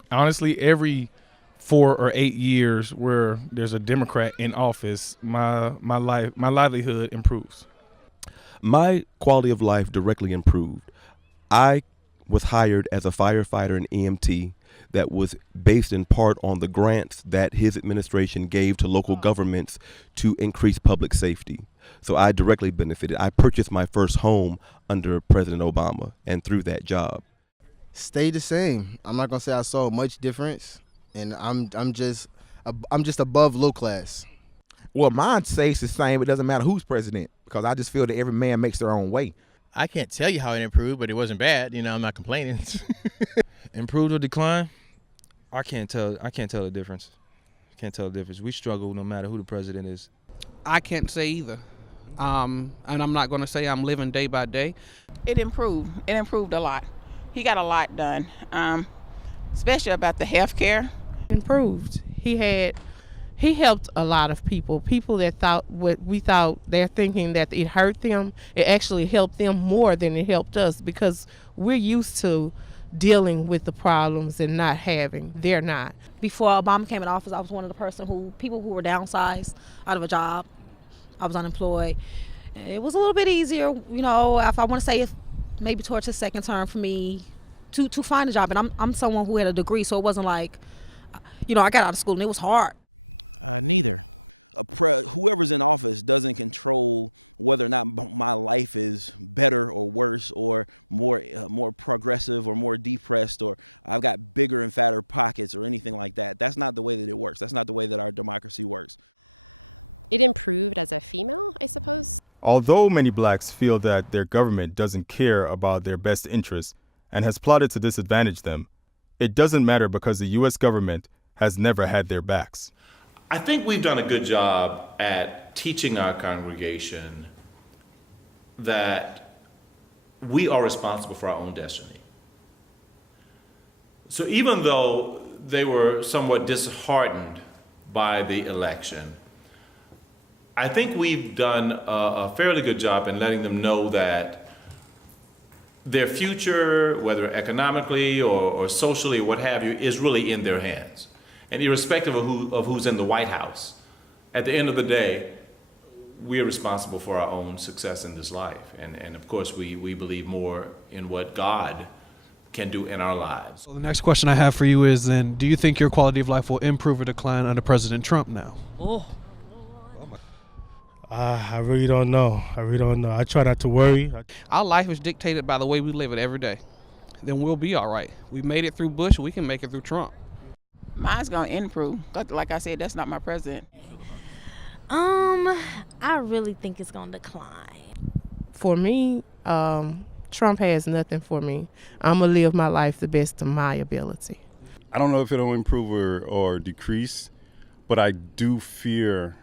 Honestly, every 4 or 8 years where there's a Democrat in office, my livelihood improves. My quality of life directly improved. I was hired as a firefighter and EMT that was based in part on the grants that his administration gave to local governments to increase public safety. So I directly benefited. I purchased my first home under President Obama and through that job. Stayed the same. I'm not gonna say I saw much difference, and I'm just above low class. Well, mine stays the same. It doesn't matter who's president because I just feel that every man makes their own way. I can't tell you how it improved, but it wasn't bad. I'm not complaining. Improved or declined? I can't tell the difference. Can't tell the difference. We struggle no matter who the president is. I can't say either. And I'm not going to say I'm living day by day. It improved. It improved a lot. He got a lot done, especially about the health care. Improved. He helped a lot of people that thought what we thought. They're thinking that it hurt them. It actually helped them more than it helped us because we're used to dealing with the problems and not having. They're not. Before Obama came in office, I was one of the people who were downsized out of a job. I was unemployed. It was a little bit easier, if I want to say maybe towards his second term for me to find a job. And I'm someone who had a degree, so it wasn't like, I got out of school and it was hard. Neither. Whoever's in office doesn't control whether or not my life is better or worse or more progressive or more depressed or I've got bigger and fatter pockets or anything like that. That's not the way that it works. That's not the way that our democracy works. It improved as a female, I suppose. Although many blacks feel that their government doesn't care about their best interests and has plotted to disadvantage them, it doesn't matter because the U.S. government has never had their backs. I think we've done a good job at teaching our congregation that we are responsible for our own destiny. So even though they were somewhat disheartened by the election, I think we've done a fairly good job in letting them know that their future, whether economically or socially or what have you, is really in their hands. And irrespective of who's in the White House, at the end of the day, we are responsible for our own success in this life. And of course, we believe more in what God can do in our lives. So the next question I have for you is then, do you think your quality of life will improve or decline under President Trump now? I really don't know. I try not to worry. Our life is dictated by the way we live it every day. Then we'll be all right. We made it through Bush. We can make it through Trump. Mine's going to improve. Like I said, that's not my president. I really think it's going to decline. For me, Trump has nothing for me. I'm going to live my life the best of my ability. I don't know if it'll improve or decrease, but I do fear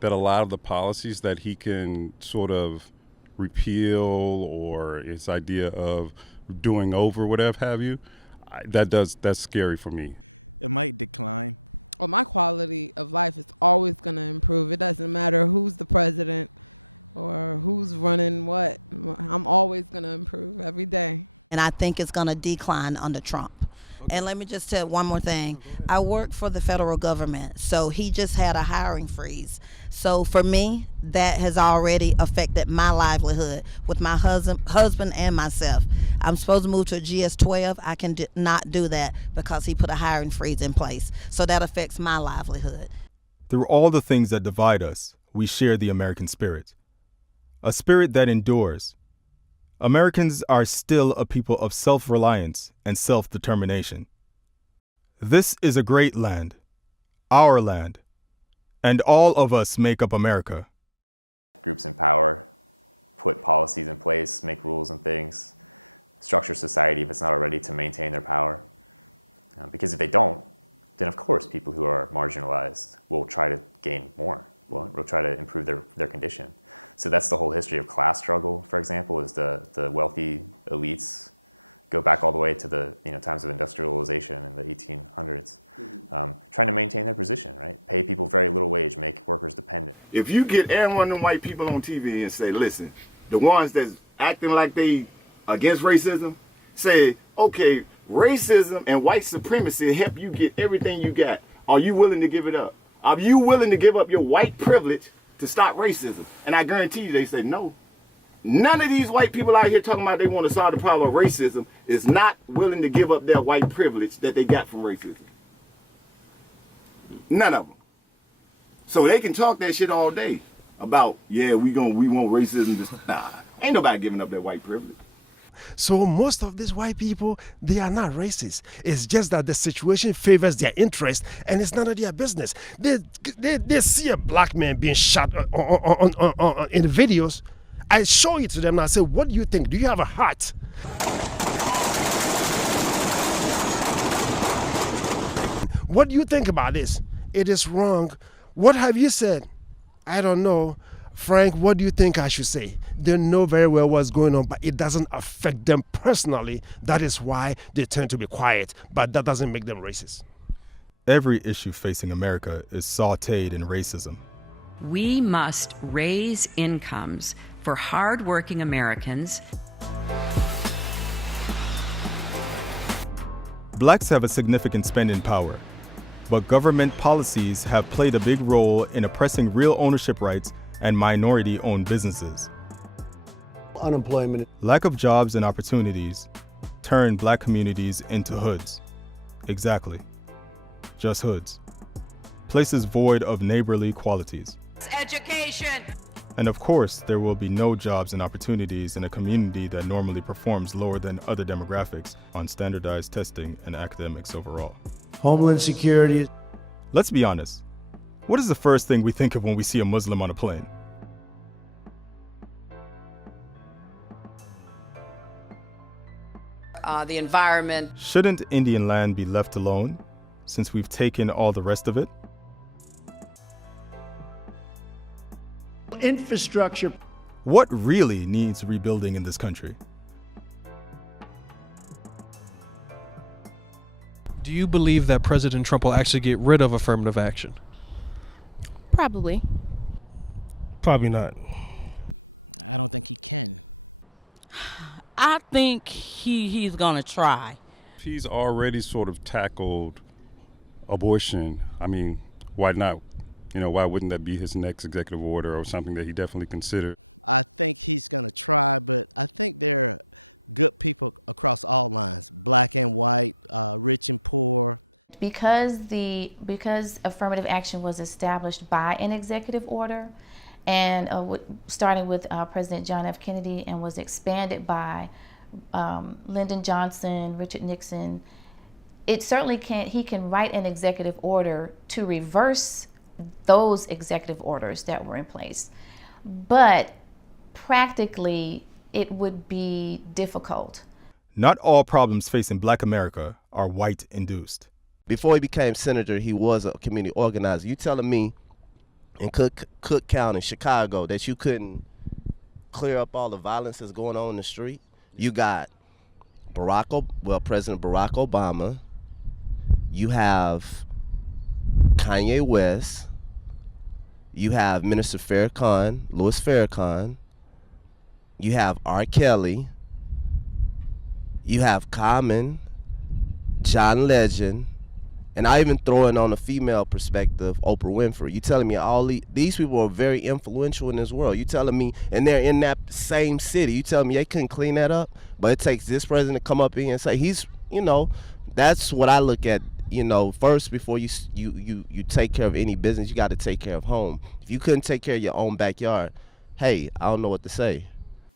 that a lot of the policies that he can sort of repeal or his idea of doing over whatever have you, that's scary for me. It might decline. Well, my quality of life is always going to improve. It doesn't matter who's the president or who's running what. I'm always going to improve every day. And I think it's going to decline under Trump. And let me just tell one more thing. I work for the federal government, so he just had a hiring freeze. So for me, that has already affected my livelihood with my husband and myself. I'm supposed to move to a GS-12. I can not do that because he put a hiring freeze in place. So that affects my livelihood. Through all the things that divide us, we share the American spirit. A spirit that endures. Americans are still a people of self-reliance and self-determination. This is a great land, our land, and all of us make up America. Groups in power put policies in place, make rules and things, structure society if it's not already to maintain their power. Because if they don't, then of course people who are marginalized will try to gain more, will try to improve their condition. So that's the whole history of class struggle, for example, is the wealthy elites go back all the way to the times of industrialization in the 1800s, trying to maintain their position, right? Pay people very little wage, make workers dependent. If you get every one of them white people on TV and say, listen, the ones that's acting like they against racism, say, okay, racism and white supremacy help you get everything you got. Are you willing to give it up? Are you willing to give up your white privilege to stop racism? And I guarantee you they say no. None of these white people out here talking about they want to solve the problem of racism is not willing to give up their white privilege that they got from racism. None of them. So they can talk that shit all day about, yeah, we want racism to, nah, ain't nobody giving up their white privilege. So most of these white people, they are not racist. It's just that the situation favors their interest and it's none of their business. They see a black man being shot in the videos. I show it to them and I say, what do you think? Do you have a heart? What do you think about this? It is wrong. What have you said? I don't know. Frank, what do you think I should say? They know very well what's going on, but it doesn't affect them personally. That is why they tend to be quiet, but that doesn't make them racist. Every issue facing America is sautéed in racism. We must raise incomes for hardworking Americans. Blacks have a significant spending power, but government policies have played a big role in oppressing real ownership rights and minority-owned businesses. Unemployment. Lack of jobs and opportunities turn black communities into hoods. Exactly. Just hoods. Places void of neighborly qualities. Education. And of course, there will be no jobs and opportunities in a community that normally performs lower than other demographics on standardized testing and academics overall. Homeland security. Let's be honest. What is the first thing we think of when we see a Muslim on a plane? The environment. Shouldn't Indian land be left alone, since we've taken all the rest of it? Infrastructure. What really needs rebuilding in this country? Do you believe that President Trump will actually get rid of affirmative action? Probably. Probably not. I don't think he can. I think he's gonna try. He's already sort of tackled abortion. I mean, why not? You know, why wouldn't that be his next executive order or something that he definitely considered? I think he's gonna try, but I think there are good people across all lines, black and white, rich and poor. Because affirmative action was established by an executive order, and starting with President John F. Kennedy, and was expanded by Lyndon Johnson, Richard Nixon, it certainly he can write an executive order to reverse those executive orders that were in place. But practically, it would be difficult. Not all problems facing Black America are white-induced. Before he became senator, he was a community organizer. You telling me in Cook County, Chicago, that you couldn't clear up all the violence that's going on in the street? You got President Barack Obama. You have Kanye West. You have Minister Louis Farrakhan. You have R. Kelly. You have Common, John Legend, and I even throw in on a female perspective, Oprah Winfrey. You telling me all these people are very influential in this world? You telling me, and they're in that same city, you telling me they couldn't clean that up? But it takes this president to come up here and say that's what I look at. First, before you take care of any business, you got to take care of home. If you couldn't take care of your own backyard, hey, I don't know what to say.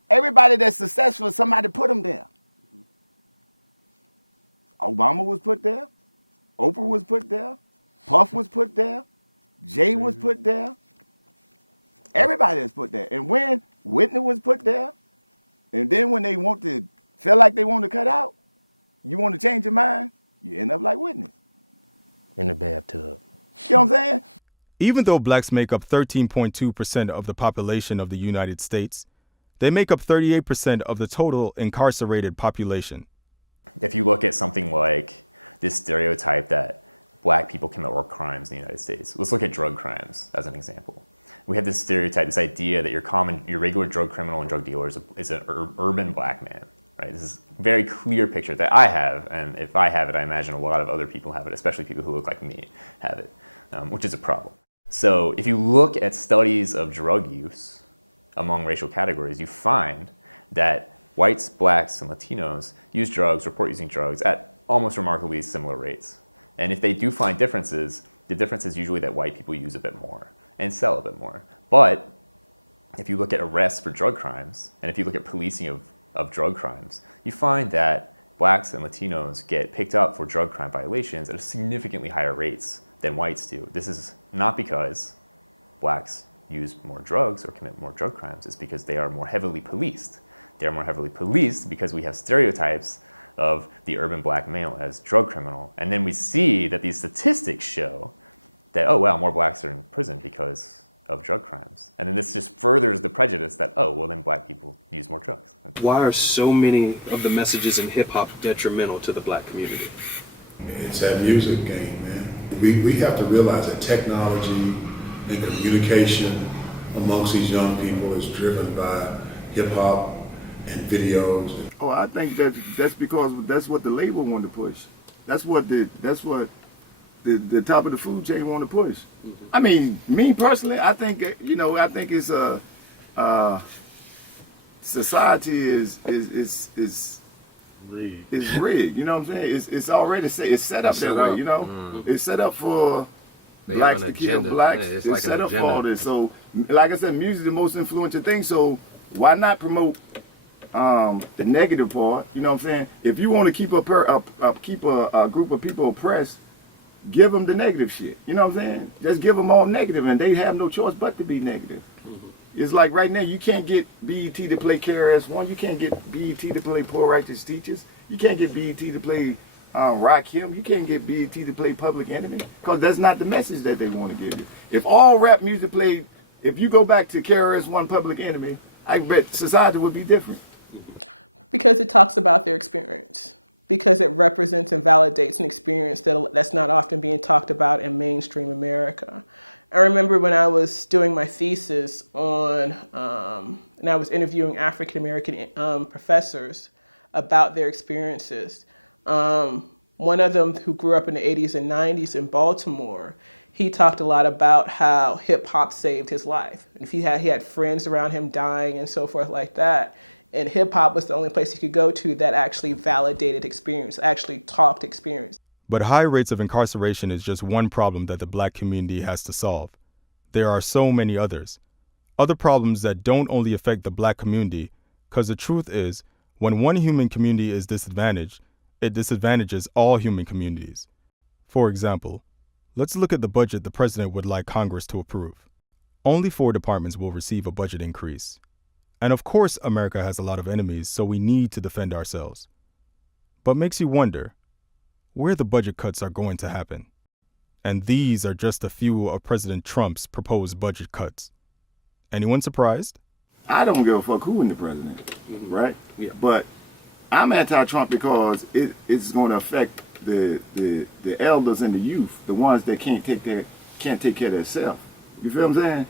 Everybody that's successful, somebody put them there. Obama was put there. Oprah was put there. Puff was put there. Jay was put there. Everybody is put there. And when Whitney was put there, and then when they feel like they want to cut out, you want to change your mind, you end up like Whitney. In the bathtub. You know what I'm saying? Even though blacks make up 13.2% of the population of the United States, they make up 38% of the total incarcerated population. If you look at something like this stereotype that black people commit more crimes in the United States, let's look at drug crimes as an example. We have this stereotype, this idea that your regular drug criminal and drug dealer is an urban black man, right? This is a very clear picture that I have, and if I have it, I imagine a lot of other people have it, especially people who look like me have it, which is a problem. So if you look at studies of drug use, among racial categories, you find that whites, blacks, and Latinos use drugs, report using drugs at almost remarkably similar rates. And if they do find differences, the difference is usually that white people use a bit more and sell a bit more. But if you look at arrests for drug crimes, and if you look at policing of drug crimes, you find that blacks and Latinos get picked up for drug crime violations at significantly higher rates than whites do. This is not because blacks use more drugs or commit more drug crimes. It's because they are more heavily policed. They are more heavily policed because we have stereotypes of the urban black male as drug criminal. And then we see that these statistics show that, oh, wow, more blacks are in prison because of drug crimes. And then this just furthers the prejudice that, oh, well, then black people use more drugs. Why are so many of the messages in hip-hop detrimental to the black community? It's that music game, man. We have to realize that technology and communication amongst these young people is driven by hip-hop and videos. Oh, I think that's because that's what the label wanted to push. That's what the top of the food chain want to push. Mm-hmm. I mean, me personally, I think I think it's society is rigged. You know what I'm saying? It's already set up that way. You know, it's set up for blacks to kill blacks. Yeah, it's like set up for all this. So, like I said, music is the most influential thing. So why not promote the negative part? You know what I'm saying? If you want to keep a group of people oppressed, give them the negative shit. You know what I'm saying? Just give them all negative, and they have no choice but to be negative. Mm-hmm. It's like right now, you can't get BET to play KRS-One. You can't get BET to play Poor Righteous Teachers. You can't get BET to play Rakim. You can't get BET to play Public Enemy, because that's not the message that they want to give you. If all rap music played, if you go back to KRS-One, Public Enemy, I bet society would be different. Because it talks about their experience. Because it represents and validates an experience that's not often being talked about in mainstream America. I remember when I was doing my thesis on, and I was interviewing African American professors about their experiences. One of them, who grew up in the 80s and 90s in Baltimore, he talked a lot about how hip hop saved his life. And if he had friends around him dying and so forth like that. And hip hop was the only place he could go to that actually validated experience, actually talked experience. But high rates of incarceration is just one problem that the black community has to solve. There are so many others. Other problems that don't only affect the black community, because the truth is, when one human community is disadvantaged, it disadvantages all human communities. For example, let's look at the budget the president would like Congress to approve. Only 4 departments will receive a budget increase. And of course, America has a lot of enemies, so we need to defend ourselves. But makes you wonder where the budget cuts are going to happen. And these are just a few of President Trump's proposed budget cuts. Anyone surprised? I don't give a fuck who in the president, right? Yeah. But I'm anti-Trump because it's going to affect the elders and the youth, the ones that can't take care of themselves. You feel what I'm saying?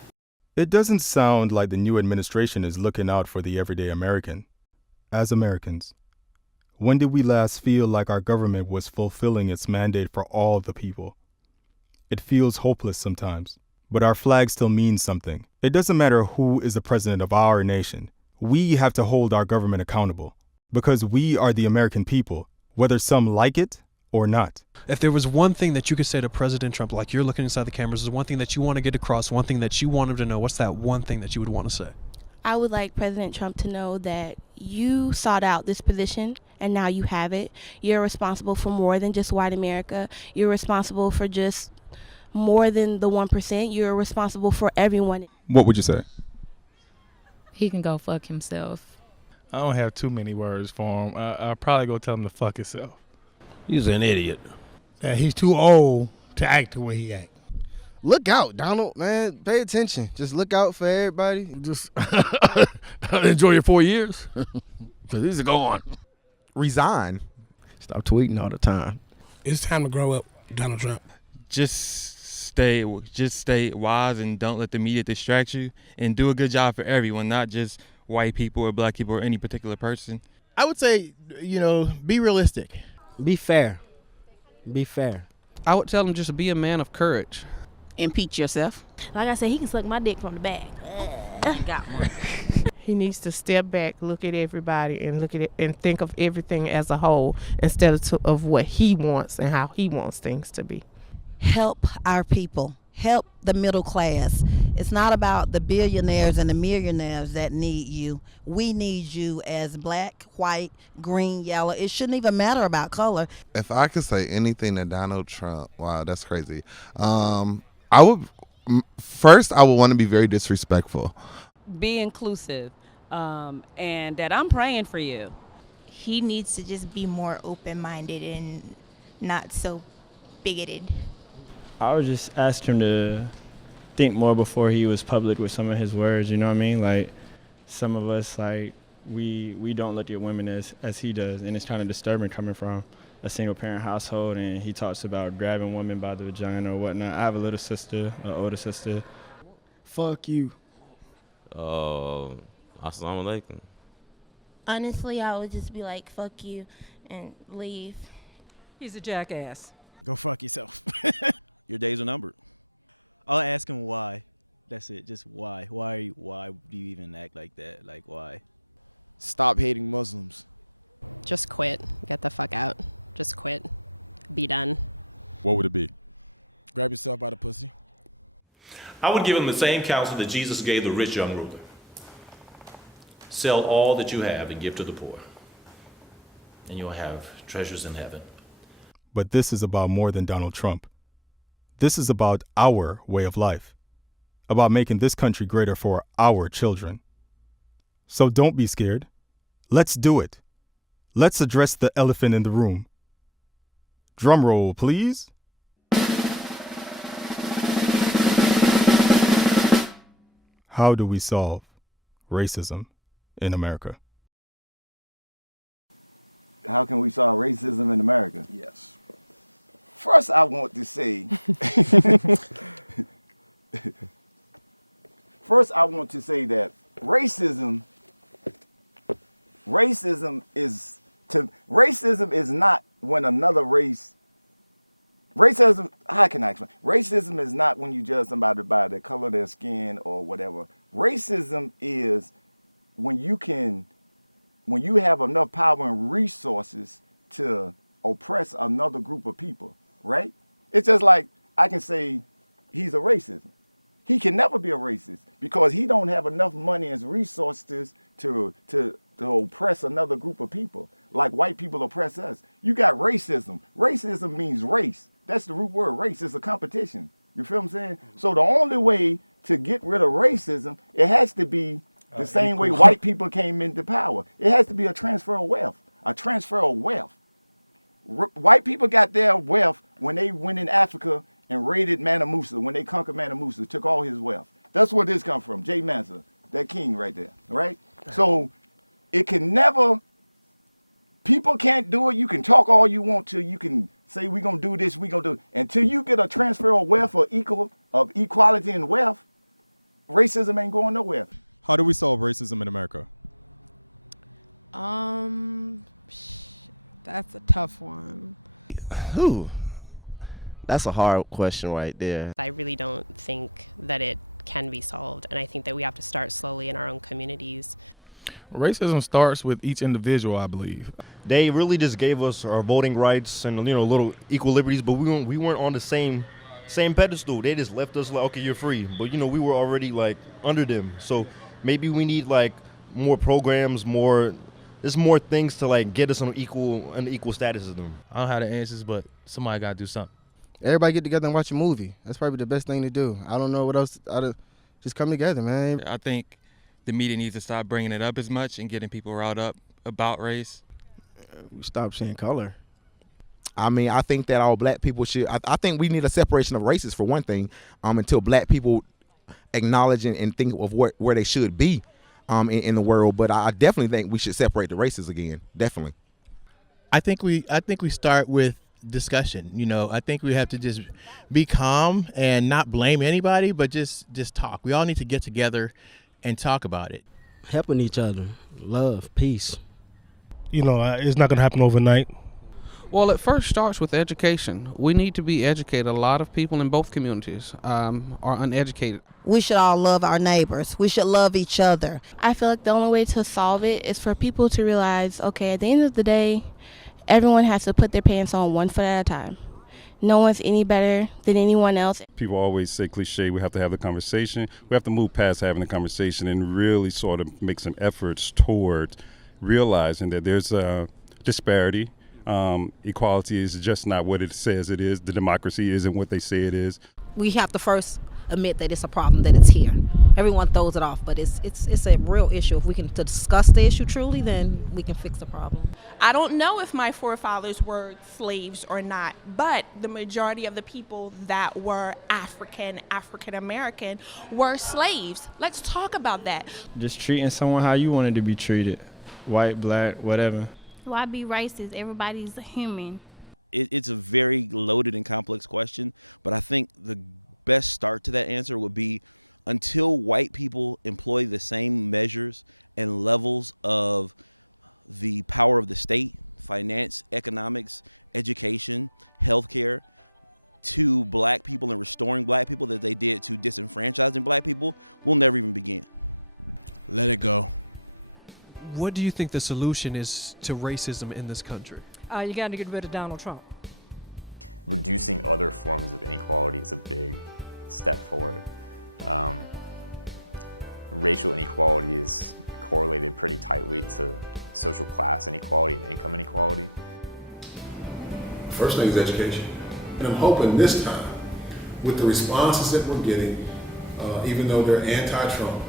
It doesn't sound like the new administration is looking out for the everyday American. As Americans, when did we last feel like our government was fulfilling its mandate for all the people? It feels hopeless sometimes, but our flag still means something. It doesn't matter who is the president of our nation. We have to hold our government accountable because we are the American people, whether some like it or not. If there was one thing that you could say to President Trump, like you're looking inside the cameras, is one thing that you want to get across, one thing that you want him to know, what's that one thing that you would want to say? I would like President Trump to know that you sought out this position and now you have it. You're responsible for more than just white America. You're responsible for just more than the 1%. You're responsible for everyone. What would you say? He can go fuck himself. I don't have too many words for him. I'll probably go tell him to fuck himself. He's an idiot. He's too old to act the way he acts. Look out, Donald, man. Pay attention. Just look out for everybody. Just enjoy your 4 years. Because these are gone. Resign. Stop tweeting all the time. It's time to grow up, Donald Trump. Just stay wise and don't let the media distract you, and do a good job for everyone, not just white people or black people or any particular person. I would say, be realistic. Be fair. Be fair. I would tell him just be a man of courage. Impeach yourself. Like I said, he can suck my dick from the back. Got one. He needs to step back, look at everybody, and look at it and think of everything as a whole instead of what he wants and how he wants things to be. Help our people. Help the middle class. It's not about the billionaires and the millionaires that need you. We need you as black, white, green, yellow. It shouldn't even matter about color. If I could say anything to Donald Trump, wow, that's crazy. I would want to be very disrespectful. Be inclusive, and that I'm praying for you. He needs to just be more open-minded and not so bigoted. I would just ask him to think more before he was public with some of his words, you know what I mean? Like, some of us, like, we don't look at women as he does, and it's kind of disturbing coming from a single-parent household, and he talks about grabbing women by the vagina or whatnot. I have a little sister, an older sister. Fuck you. Assalamu alaikum. Honestly, I would just be like, fuck you, and leave. He's a jackass. Go fuck yourself. Your days are numbered. I'll ask him why. That's it. Just why. Why do you even act like that? Like, why? Stop hating Muslims. Just quit. Get the fuck out. Just quit. Be done. What would it be? Grab yourself by the pussy. I would give him the same counsel that Jesus gave the rich young ruler. Sell all that you have and give to the poor, and you'll have treasures in heaven. But this is about more than Donald Trump. This is about our way of life, about making this country greater for our children. So don't be scared. Let's do it. Let's address the elephant in the room. Drum roll, please. How do we solve racism in America? How can we solve racism in America? Yes. First, I want to say, that racism is not when another race. How can I explain? Racism is not when you judge somebody by the color of their skin or whatever. Racism is when you have enough power and resources to oppress another group of people, right? It's just like I can say he's a racist. He can never be a racist because he don't have enough money and resources to oppress another group of people, like white people oppress us. You got racism. Racism means race. That's the root word. Race is a competition. You feel what I'm saying? So the only way to get rid of racism, it has to be the same way white people came into power. It has to be a transfer of wealth. A transfer of wealth. White people got their wealth when they went in Africa and raided Mansa Musa, when they conquered Mansa Musa, took all his wealth. That's where this comes from, J. Mansa, that king right there, right? So it can never, people can't do it. You can talk all you want to. You can say we're going to do this, we're going to do it. Until you get a transfer of wealth or equality in wealth, racism ain't going nowhere. How do we solve racism in America? That's a tough one. Ooh, that's a hard question right there. I really don't think that it can be solved, and I think that we have to start slowly in our own communities. Racism starts with each individual, I believe. They really just gave us our voting rights and little equal liberties, but we weren't on the same pedestal. They just left us like, okay, you're free, but we were already like under them. So maybe we need like more programs, there's more things to like get us on equal status as them. I don't have the answers, but somebody got to do something. Everybody get together and watch a movie. That's probably the best thing to do. I don't know what else. Just come together, man. I think the media needs to stop bringing it up as much and getting people riled up about race. Stop saying color. I mean, I think that all black people should. I think we need a separation of races for one thing. Until black people acknowledge and think of where they should be, in the world. But I definitely think we should separate the races again. Definitely. I think we start with discussion. I think we have to just be calm and not blame anybody, but just talk. We all need to get together and talk about it. Helping each other, love, peace. It's not going to happen overnight. Well, it first starts with education. We need to be educated. A lot of people in both communities are uneducated. We should all love our neighbors. We should love each other. I feel like the only way to solve it is for people to realize, okay, at the end of the day, everyone has to put their pants on one foot at a time. No one's any better than anyone else. People always say cliche, we have to have the conversation. We have to move past having the conversation and really sort of make some efforts toward realizing that there's a disparity. Equality is just not what it says it is. The democracy isn't what they say it is. We have to first admit that it's a problem, that it's here. Everyone throws it off, but it's a real issue. If we can discuss the issue truly, then we can fix the problem. I don't know if my forefathers were slaves or not, but the majority of the people that were African American were slaves. Let's talk about that. Just treating someone how you wanted to be treated. White, black, whatever. Why be racist? Everybody's a human. It's a very loaded and complex question, but I think the best start to that answer would be until white people employ the same measures and levels of the power of the state, finance, economics, education, healthcare, to black people and restoring black people that they did to disenfranchising black people, we'll never even begin. Let it go. What do you think the solution is to racism in this country? You got to get rid of Donald Trump. Reducing other forms of inequality is a big step forward. Racial inequality is correlated pretty tightly to social class inequality and income inequality. First thing is education. And I'm hoping this time, with the responses that we're getting, even though they're anti-Trump,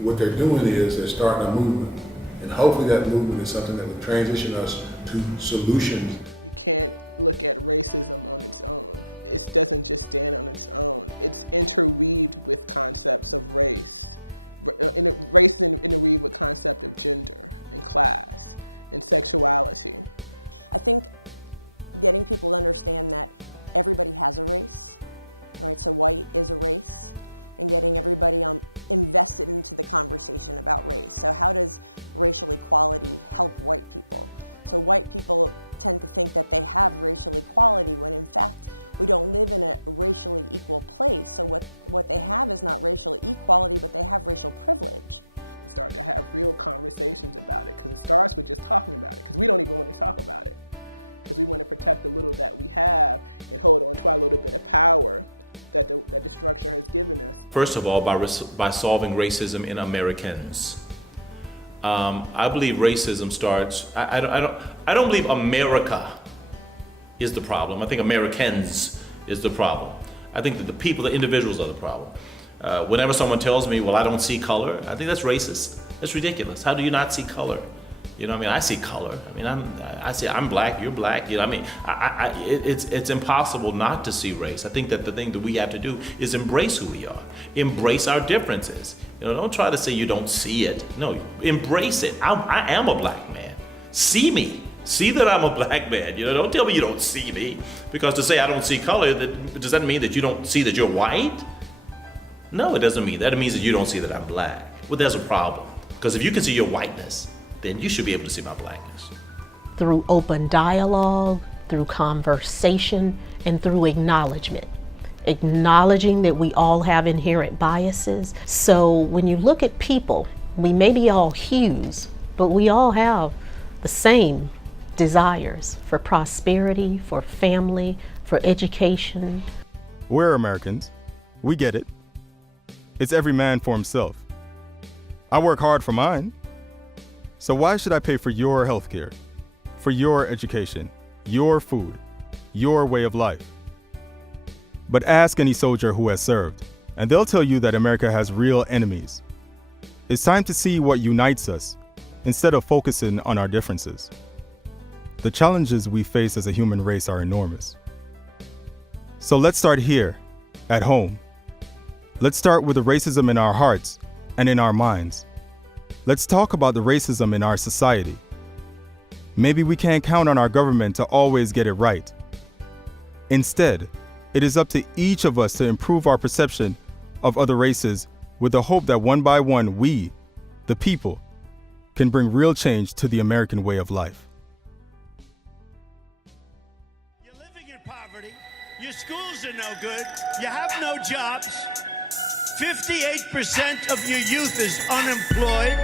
what they're doing is they're starting a movement. And hopefully that movement is something that will transition us to solutions. You can't look at racism on its own. It doesn't just stand on its own. It's interweaved with concepts of race. Race is interweaved with concept of gender and class and sexuality. I think getting people to understand that everybody has a race, right? So white is a race, and getting everybody invested into the conversation about race. So how does racial equality help white people? So white people tend to think that they have racial equality when in fact we don't live in a racially equal place. So what they have is not racial equality, but they have racial privilege. Start to have real conversations about it, because it starts with just talking about it, because we don't even want to talk about it, because we want to protect the little that we have and hold on to our little bit of power that the structure has given us. First of all, by solving racism in Americans. I believe racism starts, I don't believe America is the problem. I think Americans is the problem. I think that the people, the individuals are the problem. Whenever someone tells me, well, I don't see color, I think that's racist. That's ridiculous. How do you not see color? You know what I mean? I see color. I mean, I'm black, you're black. You know what I mean? It's impossible not to see race. I think that the thing that we have to do is embrace who we are. Embrace our differences. You know, don't try to say you don't see it. No, embrace it. I am a black man. See me. See that I'm a black man. You know, don't tell me you don't see me. Because to say I don't see color, does that mean that you don't see that you're white? No, it doesn't mean that. It means that you don't see that I'm black. Well, there's a problem. Because if you can see your whiteness, then you should be able to see my blackness. Through open dialogue, through conversation, and through acknowledgement. Acknowledging that we all have inherent biases. So when you look at people, we may be all hues, but we all have the same desires for prosperity, for family, for education. We're Americans. We get it. It's every man for himself. I work hard for mine. So why should I pay for your health care, for your education, your food, your way of life? But ask any soldier who has served, and they'll tell you that America has real enemies. It's time to see what unites us, instead of focusing on our differences. The challenges we face as a human race are enormous. So let's start here, at home. Let's start with the racism in our hearts and in our minds. Let's talk about the racism in our society. Maybe we can't count on our government to always get it right. Instead, it is up to each of us to improve our perception of other races with the hope that one by one we, the people, can bring real change to the American way of life. Your schools are no good. You have no jobs. 58% of your youth is unemployed.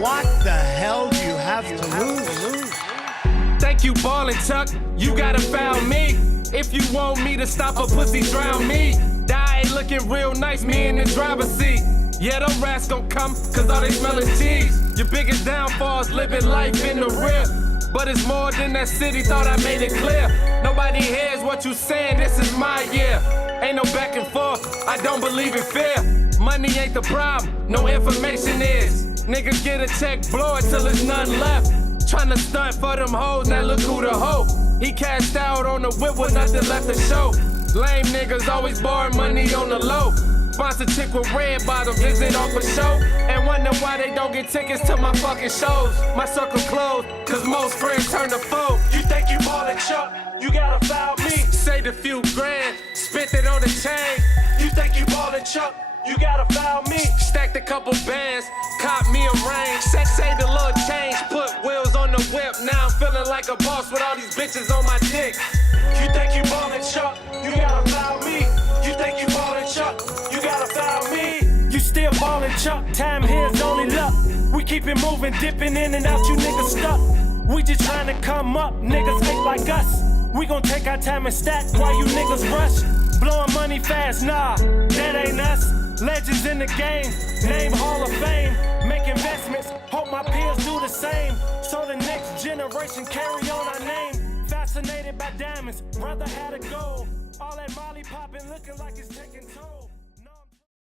What the hell do you have to lose? Thank you, Ballin' Chuck. You gotta foul me. If you want me to stop a pussy, drown me. Die looking real nice, me in the driver's seat. Yeah, them rats gon' come, cause all they smell is cheese. Your biggest downfall's living life in the rear. But it's more than that city, thought I made it clear. Nobody hears what you saying, this is my year. Ain't no back and forth, I don't believe in fear. Money ain't the problem, no information is. Niggas get a check, blow it till there's none left. Tryna stunt for them hoes, now look who the hoe. He cashed out on the whip with nothing left to show. Lame niggas always borrowing money on the low. Sponsor chick with red bottoms, is it all for show? And wonder why they don't get tickets to my fucking shows. My circle closed, cause most friends turn to foes. You think you ballin' Chuck? You gotta foul me. Saved a few grand, spent it on the chain. You think you ballin' Chuck? You gotta foul me. Stacked a couple bands, caught me a range. Saved a little change, put wheels on the whip. Now I'm feeling like a boss with all these bitches on my dick. You think you ballin' Chuck? You gotta foul me. You think you ballin' Chuck? You gotta foul me. You still ballin' Chuck? Time here's only luck. We keep it moving, dipping in and out. You niggas stuck. We just trying to come up. Niggas ain't like us. We gon' take our time and stack while you niggas rush. Blowing money fast, nah, that ain't us. Legends in the game, name Hall of Fame. Make investments, hope my peers do the same. So the next generation carry on our name. Fascinated by diamonds, rather had a goal. All that Molly poppin' looking like it's taking toll.